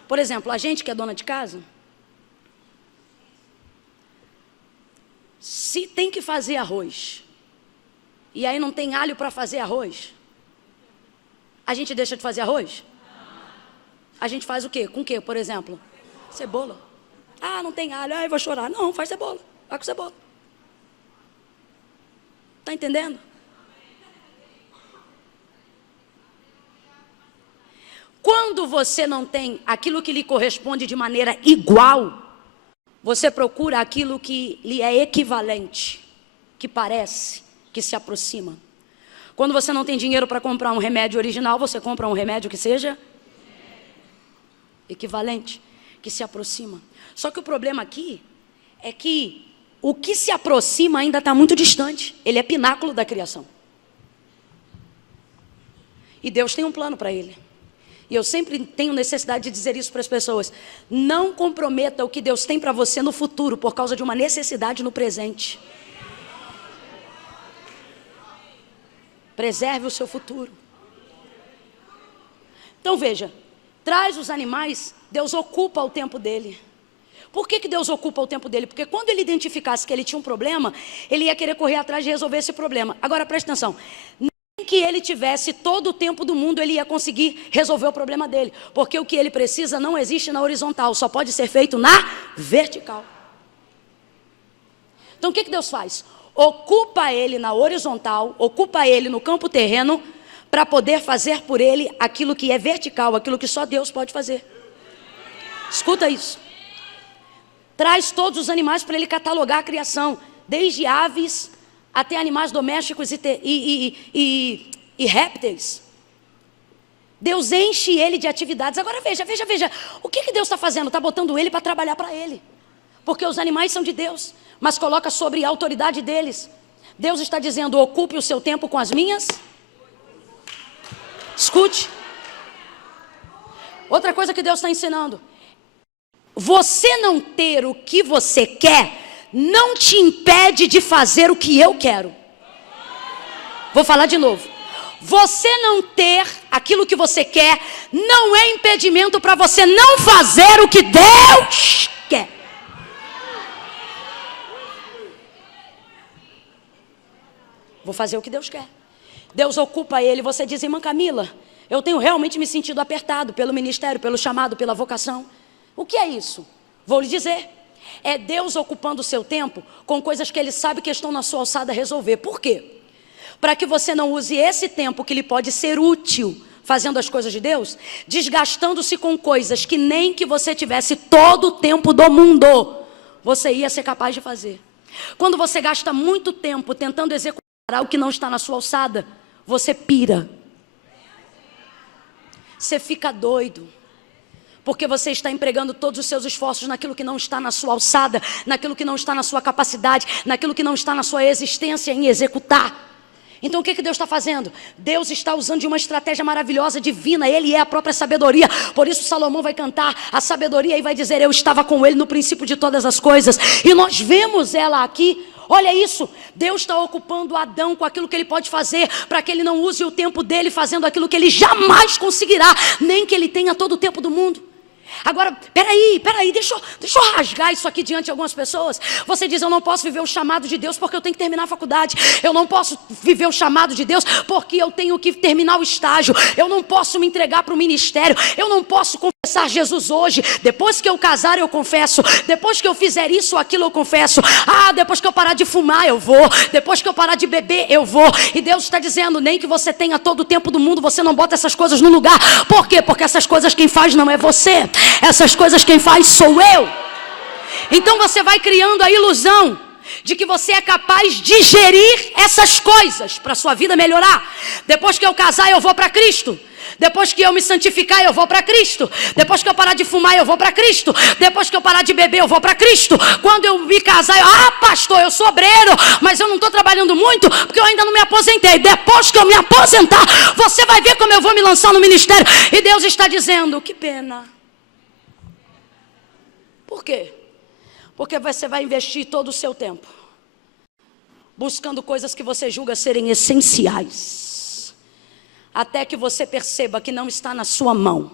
Por exemplo, a gente que é dona de casa, se tem que fazer arroz, e aí não tem alho para fazer arroz, a gente deixa de fazer arroz? A gente faz o quê? Com o quê, por exemplo? Cebola. Ah, não tem alho, eu vou chorar. Não, faz cebola, vai com cebola. Está entendendo? Quando você não tem aquilo que lhe corresponde de maneira igual, você procura aquilo que lhe é equivalente, que parece, que se aproxima. Quando você não tem dinheiro para comprar um remédio original, você compra um remédio que seja equivalente, que se aproxima. Só que o problema aqui é que o que se aproxima ainda está muito distante. Ele é pináculo da criação. E Deus tem um plano para ele. E eu sempre tenho necessidade de dizer isso para as pessoas. Não comprometa o que Deus tem para você no futuro por causa de uma necessidade no presente. Preserve o seu futuro. Então veja, traz os animais, Deus ocupa o tempo dele. Por que Deus ocupa o tempo dele? Porque quando ele identificasse que ele tinha um problema, ele ia querer correr atrás de resolver esse problema. Agora presta atenção, nem que ele tivesse todo o tempo do mundo, ele ia conseguir resolver o problema dele. Porque o que ele precisa não existe na horizontal, só pode ser feito na vertical. Então o que Deus faz? Ocupa ele na horizontal, ocupa ele no campo terreno, para poder fazer por ele aquilo que é vertical, aquilo que só Deus pode fazer. Escuta isso. Traz todos os animais para ele catalogar a criação, desde aves até animais domésticos e répteis. Deus enche ele de atividades. Agora veja, o que Deus está fazendo? Está botando ele para trabalhar para ele. Porque os animais são de Deus, mas coloca sobre a autoridade deles. Deus está dizendo, ocupe o seu tempo com as minhas. Escute. Outra coisa que Deus está ensinando. Você não ter o que você quer, não te impede de fazer o que eu quero. Vou falar de novo. Você não ter aquilo que você quer, não é impedimento para você não fazer o que Deus quer. Vou fazer o que Deus quer. Deus ocupa ele. Você diz, irmã Camila, eu tenho realmente me sentido apertado pelo ministério, pelo chamado, pela vocação. O que é isso? Vou lhe dizer. É Deus ocupando o seu tempo com coisas que Ele sabe que estão na sua alçada a resolver. Por quê? Para que você não use esse tempo que lhe pode ser útil fazendo as coisas de Deus, desgastando-se com coisas que nem que você tivesse todo o tempo do mundo, você ia ser capaz de fazer. Quando você gasta muito tempo tentando executar algo que não está na sua alçada, você pira. Você fica doido. Porque você está empregando todos os seus esforços naquilo que não está na sua alçada, naquilo que não está na sua capacidade, naquilo que não está na sua existência em executar. Então o que Deus está fazendo? Deus está usando de uma estratégia maravilhosa, divina. Ele é a própria sabedoria. Por isso Salomão vai cantar a sabedoria e vai dizer: eu estava com ele no princípio de todas as coisas. E nós vemos ela aqui. Olha isso, Deus está ocupando Adão com aquilo que ele pode fazer, para que ele não use o tempo dele fazendo aquilo que ele jamais conseguirá, nem que ele tenha todo o tempo do mundo. Agora, peraí, deixa eu rasgar isso aqui diante de algumas pessoas. Você diz: eu não posso viver o chamado de Deus porque eu tenho que terminar a faculdade. Eu não posso viver o chamado de Deus porque eu tenho que terminar o estágio. Eu não posso me entregar para o ministério. Eu não posso confessar Jesus hoje. Depois que eu casar, eu confesso. Depois que eu fizer isso ou aquilo, eu confesso. Depois que eu parar de fumar, eu vou. Depois que eu parar de beber, eu vou. E Deus está dizendo: nem que você tenha todo o tempo do mundo, você não bota essas coisas no lugar. Por quê? Porque essas coisas quem faz não é você. Essas coisas quem faz sou eu. Então você vai criando a ilusão de que você é capaz de gerir essas coisas para a sua vida melhorar. Depois que eu casar, eu vou para Cristo. Depois que eu me santificar, eu vou para Cristo. Depois que eu parar de fumar, eu vou para Cristo. Depois que eu parar de beber, eu vou para Cristo. Quando eu me casar, pastor, eu sou obreiro, mas eu não estou trabalhando muito porque eu ainda não me aposentei. Depois que eu me aposentar, você vai ver como eu vou me lançar no ministério. E Deus está dizendo: que pena. Por quê? Porque você vai investir todo o seu tempo buscando coisas que você julga serem essenciais, até que você perceba que não está na sua mão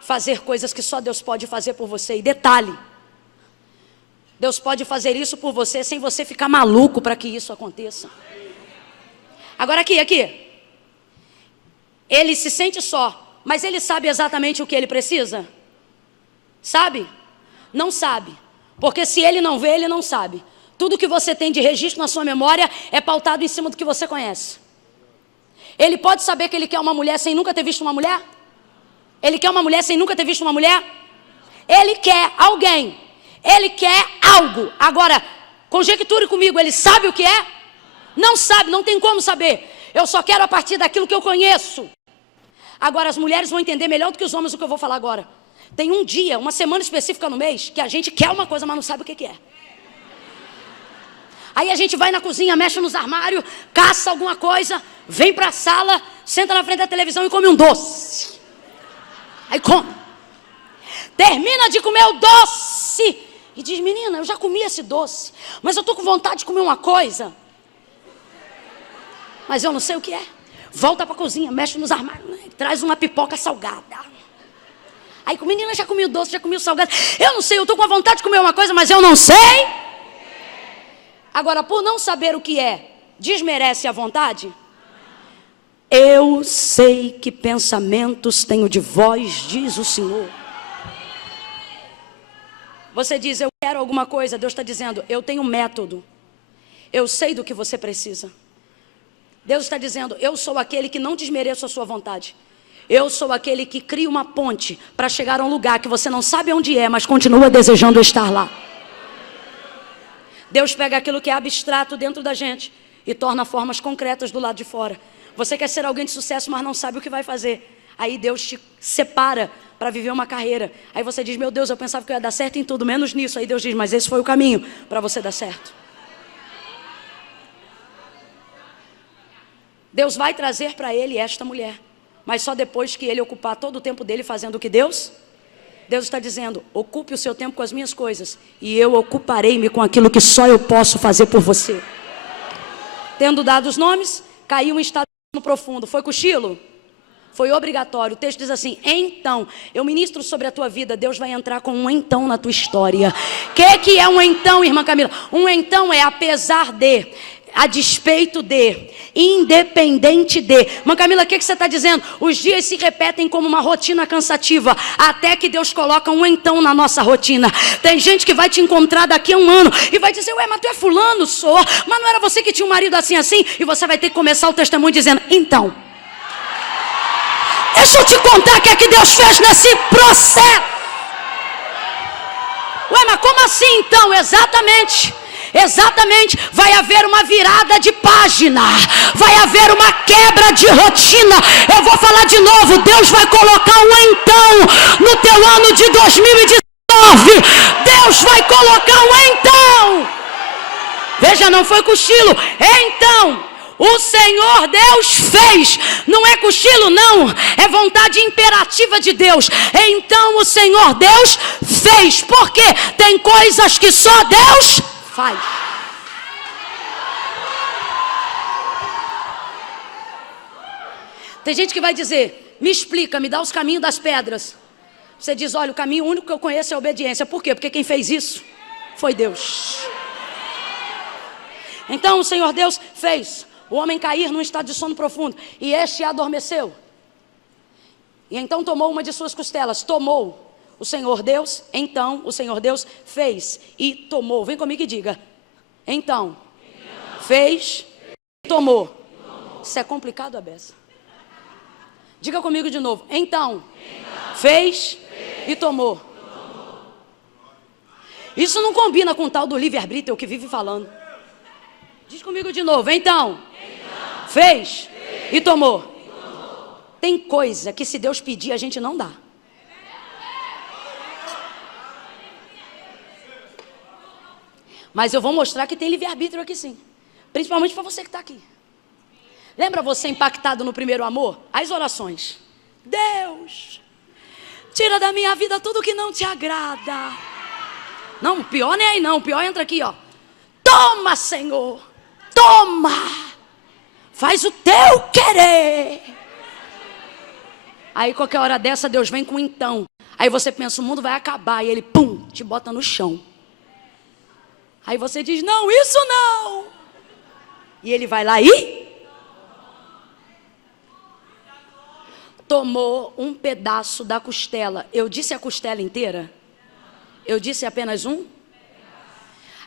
fazer coisas que só Deus pode fazer por você. E detalhe, Deus pode fazer isso por você sem você ficar maluco para que isso aconteça. Agora aqui, ele se sente só, mas ele sabe exatamente o que ele precisa? Sabe? Não sabe. Porque se ele não vê, ele não sabe. Tudo que você tem de registro na sua memória é pautado em cima do que você conhece. Ele pode saber que ele quer uma mulher sem nunca ter visto uma mulher? Ele quer uma mulher sem nunca ter visto uma mulher? Ele quer alguém. Ele quer algo. Agora, conjecture comigo, ele sabe o que é? Não sabe, não tem como saber. Eu só quero a partir daquilo que eu conheço. Agora, as mulheres vão entender melhor do que os homens o que eu vou falar agora. Tem um dia, uma semana específica no mês, que a gente quer uma coisa, mas não sabe o que é. Aí a gente vai na cozinha, mexe nos armários, caça alguma coisa, vem para a sala, senta na frente da televisão e come um doce. Aí come. Termina de comer o doce e diz: menina, eu já comi esse doce, mas eu estou com vontade de comer uma coisa, mas eu não sei o que é. Volta para a cozinha, mexe nos armários, né? Traz uma pipoca salgada. Aí, menina, já comi o doce, já comi o salgado. Eu não sei, eu estou com a vontade de comer uma coisa, mas eu não sei. Agora, por não saber o que é, desmerece a vontade? Eu sei que pensamentos tenho de vós, diz o Senhor. Você diz: eu quero alguma coisa. Deus está dizendo: eu tenho método. Eu sei do que você precisa. Deus está dizendo: eu sou aquele que não desmereço a sua vontade. Eu sou aquele que cria uma ponte para chegar a um lugar que você não sabe onde é, mas continua desejando estar lá. Deus pega aquilo que é abstrato dentro da gente e torna formas concretas do lado de fora. Você quer ser alguém de sucesso, mas não sabe o que vai fazer. Aí Deus te separa para viver uma carreira. Aí você diz: meu Deus, eu pensava que eu ia dar certo em tudo, menos nisso. Aí Deus diz: mas esse foi o caminho para você dar certo. Deus vai trazer para ele esta mulher, mas só depois que ele ocupar todo o tempo dele fazendo o que Deus está dizendo: ocupe o seu tempo com as minhas coisas e eu ocuparei-me com aquilo que só eu posso fazer por você. Tendo dado os nomes, caiu em estado profundo. Foi cochilo? Foi obrigatório. O texto diz assim: então, eu ministro sobre a tua vida. Deus vai entrar com um então na tua história. O que é um então, irmã Camila? Um então é apesar de, a despeito de, independente de. Irmã Camila, o que você está dizendo? Os dias se repetem como uma rotina cansativa, até que Deus coloca um então na nossa rotina. Tem gente que vai te encontrar daqui a um ano e vai dizer: ué, mas tu é fulano? Sou. Mas não era você que tinha um marido assim? E você vai ter que começar o testemunho dizendo: então, deixa eu te contar o que é que Deus fez nesse processo. Ué, mas como assim então? Exatamente, vai haver uma virada de página, vai haver uma quebra de rotina. Eu vou falar de novo: Deus vai colocar um então no teu ano de 2019. Deus vai colocar um então. Veja, não foi cochilo. Então, o Senhor Deus fez. Não é cochilo, não. É vontade imperativa de Deus. Então, o Senhor Deus fez. Porque tem coisas que só Deus faz. Tem gente que vai dizer: me explica, me dá os caminhos das pedras. Você diz: olha, o caminho único que eu conheço é a obediência. Por quê? Porque quem fez isso foi Deus. Então o Senhor Deus fez o homem cair num estado de sono profundo, e este adormeceu. E então tomou uma de suas costelas. Tomou o Senhor Deus. Então o Senhor Deus fez e tomou. Vem comigo e diga: então, fez e tomou. Isso é complicado, a beça. Diga comigo de novo: então, fez e tomou. Isso não combina com o tal do livre-arbítrio que vive falando. Diz comigo de novo: então, fez e tomou. Tem coisa que se Deus pedir a gente não dá. Mas eu vou mostrar que tem livre-arbítrio aqui sim. Principalmente para você que está aqui. Lembra você impactado no primeiro amor? As orações: Deus, tira da minha vida tudo que não te agrada. Não, pior nem aí não. Pior entra aqui, ó. Toma, Senhor. Toma. Faz o teu querer. Aí qualquer hora dessa Deus vem com então. Aí você pensa: o mundo vai acabar. E ele, pum, te bota no chão. Aí você diz: não, isso não. E ele vai lá e tomou um pedaço da costela. Eu disse a costela inteira? Eu disse apenas um?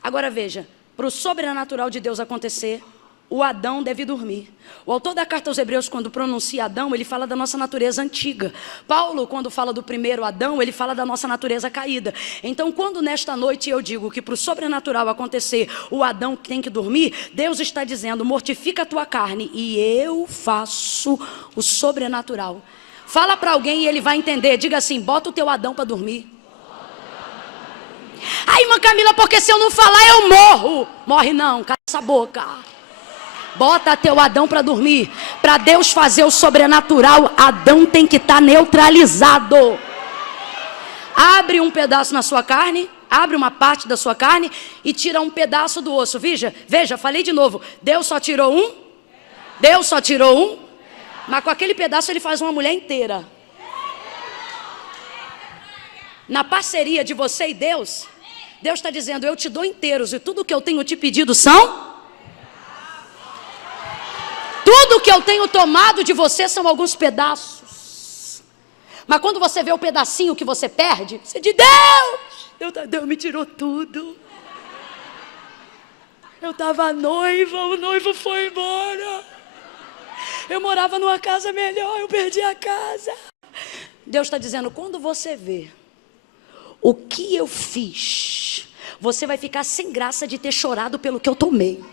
Agora veja, para o sobrenatural de Deus acontecer, o Adão deve dormir. O autor da carta aos Hebreus, quando pronuncia Adão, ele fala da nossa natureza antiga. Paulo, quando fala do primeiro Adão, ele fala da nossa natureza caída. Então, quando nesta noite eu digo que para o sobrenatural acontecer, o Adão tem que dormir, Deus está dizendo: mortifica a tua carne e eu faço o sobrenatural. Fala para alguém e ele vai entender. Diga assim: bota o teu Adão para dormir. Ai, irmã Camila, porque se eu não falar eu morro. Morre não, cala essa boca. Bota teu Adão para dormir. Para Deus fazer o sobrenatural, Adão tem que estar neutralizado. Abre um pedaço na sua carne, abre uma parte da sua carne e tira um pedaço do osso. Veja, falei de novo. Deus só tirou um. Deus só tirou um. Mas com aquele pedaço ele faz uma mulher inteira. Na parceria de você e Deus, Deus está dizendo: eu te dou inteiros e tudo que eu tenho te pedido são... tudo que eu tenho tomado de você são alguns pedaços. Mas quando você vê o pedacinho que você perde, você diz: Deus me tirou tudo. Eu estava noiva, o noivo foi embora. Eu morava numa casa melhor, eu perdi a casa. Deus está dizendo: quando você vê o que eu fiz, você vai ficar sem graça de ter chorado pelo que eu tomei.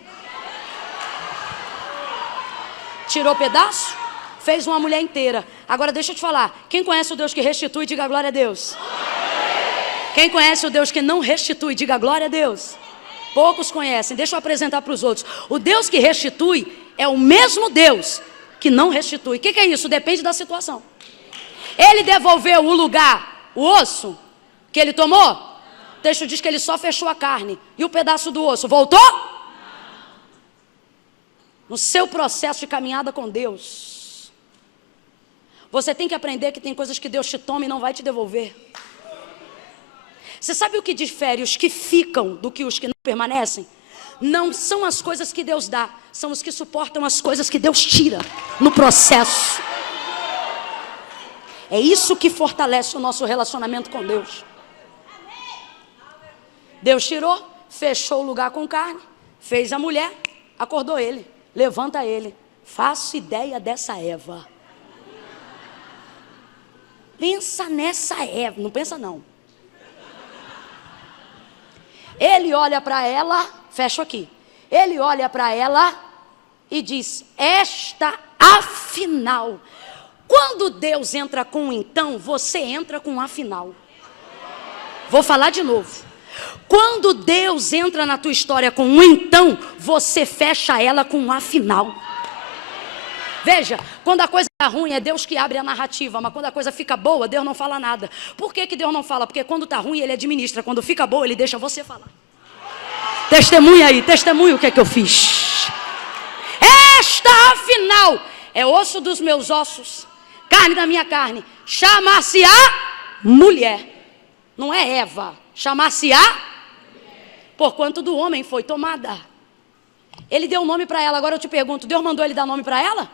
Tirou pedaço, fez uma mulher inteira. Agora deixa eu te falar: quem conhece o Deus que restitui, diga glória a Deus. Quem conhece o Deus que não restitui, diga glória a Deus. Poucos conhecem. Deixa eu apresentar para os outros. O Deus que restitui é o mesmo Deus que não restitui. O que é isso? Depende da situação. Ele devolveu o lugar, o osso que ele tomou? O texto diz que ele só fechou a carne. E o pedaço do osso voltou? No seu processo de caminhada com Deus, você tem que aprender que tem coisas que Deus te toma e não vai te devolver. Você sabe o que difere os que ficam do que os que não permanecem? Não são as coisas que Deus dá, são os que suportam as coisas que Deus tira no processo. É isso que fortalece o nosso relacionamento com Deus. Deus tirou, fechou o lugar com carne, fez a mulher, acordou ele. Levanta ele. Faço ideia dessa Eva. Pensa nessa Eva. Não pensa não. Ele olha para ela. Fecho aqui. Ele olha para ela e diz: esta afinal. Quando Deus entra com um então, você entra com um afinal. Vou falar de novo. Quando Deus entra na tua história com um então, você fecha ela com um afinal. Veja, quando a coisa está ruim, é Deus que abre a narrativa, mas quando a coisa fica boa, Deus não fala nada. Por que Deus não fala? Porque quando está ruim, Ele administra. Quando fica boa, Ele deixa você falar. Testemunha aí, testemunha o que é que eu fiz. Esta, afinal, é osso dos meus ossos, carne da minha carne. Chamar-se-á mulher. Não é Eva, chamar-se-á porquanto do homem foi tomada. Ele deu nome para ela. Agora eu te pergunto, Deus mandou ele dar nome para ela?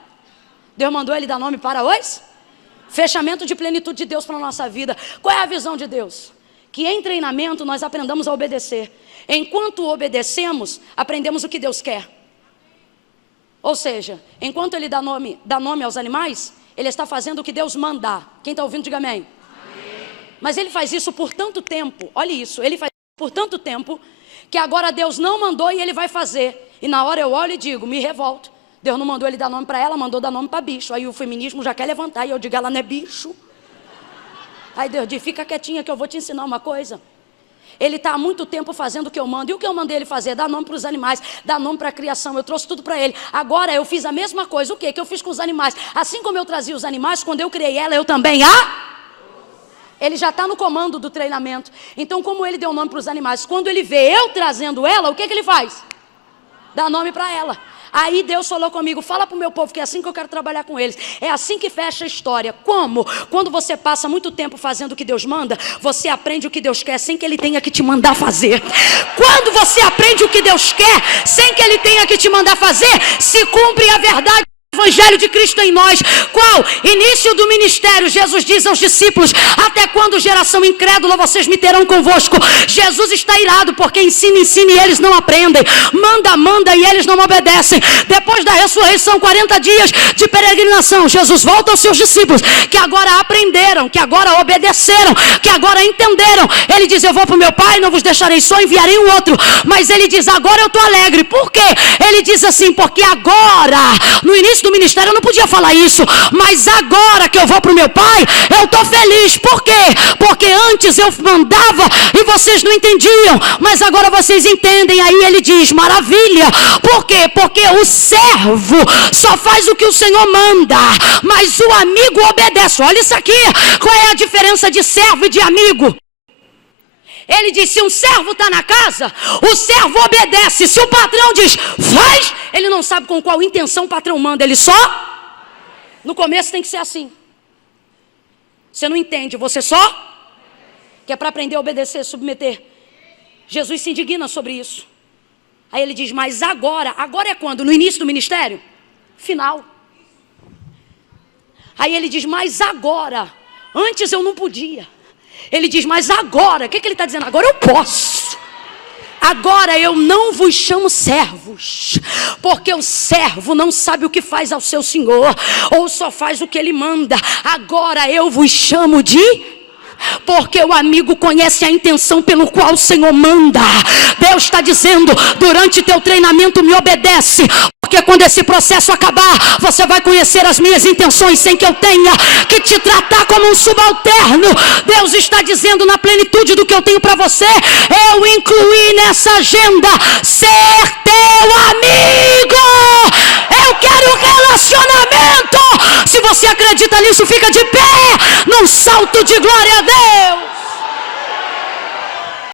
Deus mandou ele dar nome para os? Fechamento de plenitude de Deus para a nossa vida. Qual é a visão de Deus? Que em treinamento nós aprendamos a obedecer. Enquanto obedecemos, aprendemos o que Deus quer. Ou seja, enquanto Ele dá nome aos animais, Ele está fazendo o que Deus mandar. Quem está ouvindo, diga amém. Amém. Mas Ele faz isso por tanto tempo. Olha isso, Ele faz isso por tanto tempo, que agora Deus não mandou e Ele vai fazer. E na hora eu olho e digo, me revolto. Deus não mandou Ele dar nome para ela, mandou dar nome para bicho. Aí o feminismo já quer levantar e eu digo, ela não é bicho. Aí Deus diz, fica quietinha que eu vou te ensinar uma coisa. Ele está há muito tempo fazendo o que eu mando. E o que eu mandei ele fazer? Dar nome para os animais, dar nome para a criação. Eu trouxe tudo para ele. Agora eu fiz a mesma coisa. O que eu fiz com os animais? Assim como eu trazia os animais, quando eu criei ela, eu também Ele já está no comando do treinamento. Então, como ele deu nome para os animais, quando ele vê eu trazendo ela, o que ele faz? Dá nome para ela. Aí Deus falou comigo, fala para o meu povo que é assim que eu quero trabalhar com eles. É assim que fecha a história. Como? Quando você passa muito tempo fazendo o que Deus manda, você aprende o que Deus quer sem que Ele tenha que te mandar fazer. Quando você aprende o que Deus quer sem que Ele tenha que te mandar fazer, se cumpre a verdade. Evangelho de Cristo em nós. Qual? Início do ministério. Jesus diz aos discípulos, até quando geração incrédula vocês me terão convosco? Jesus está irado porque ensina e eles não aprendem, manda e eles não obedecem. Depois da ressurreição, 40 dias de peregrinação, Jesus volta aos seus discípulos, que agora aprenderam, que agora obedeceram, que agora entenderam. Ele diz, eu vou para o meu Pai, não vos deixarei só, enviarei um outro. Mas ele diz, agora eu estou alegre. Por quê? Ele diz assim, porque agora, no início do ministério eu não podia falar isso, mas agora que eu vou para o meu Pai, eu estou feliz. Por quê? Porque antes eu mandava e vocês não entendiam, mas agora vocês entendem. Aí ele diz, maravilha. Por quê? Porque o servo só faz o que o Senhor manda, mas o amigo obedece. Olha isso aqui, qual é a diferença de servo e de amigo? Ele diz, se um servo está na casa, o servo obedece. Se o patrão diz, faz, ele não sabe com qual intenção o patrão manda, ele só... No começo tem que ser assim. Você não entende, você só... Que é para aprender a obedecer, submeter. Jesus se indigna sobre isso. Aí ele diz, mas agora é quando? No início do ministério? Final. Aí ele diz, mas agora, antes eu não podia. Ele diz, mas agora, o que ele está dizendo? Agora eu posso. Agora eu não vos chamo servos, porque o servo não sabe o que faz ao seu senhor, ou só faz o que ele manda. Agora eu vos chamo de... Porque o amigo conhece a intenção pelo qual o Senhor manda. Deus está dizendo, durante teu treinamento me obedece. Porque quando esse processo acabar, você vai conhecer as minhas intenções sem que eu tenha que te tratar como um subalterno. Deus está dizendo na plenitude do que eu tenho para você, eu incluí nessa agenda ser teu amigo. Eu quero relacionamento. Se você acredita nisso, fica de pé num salto de glória a Deus.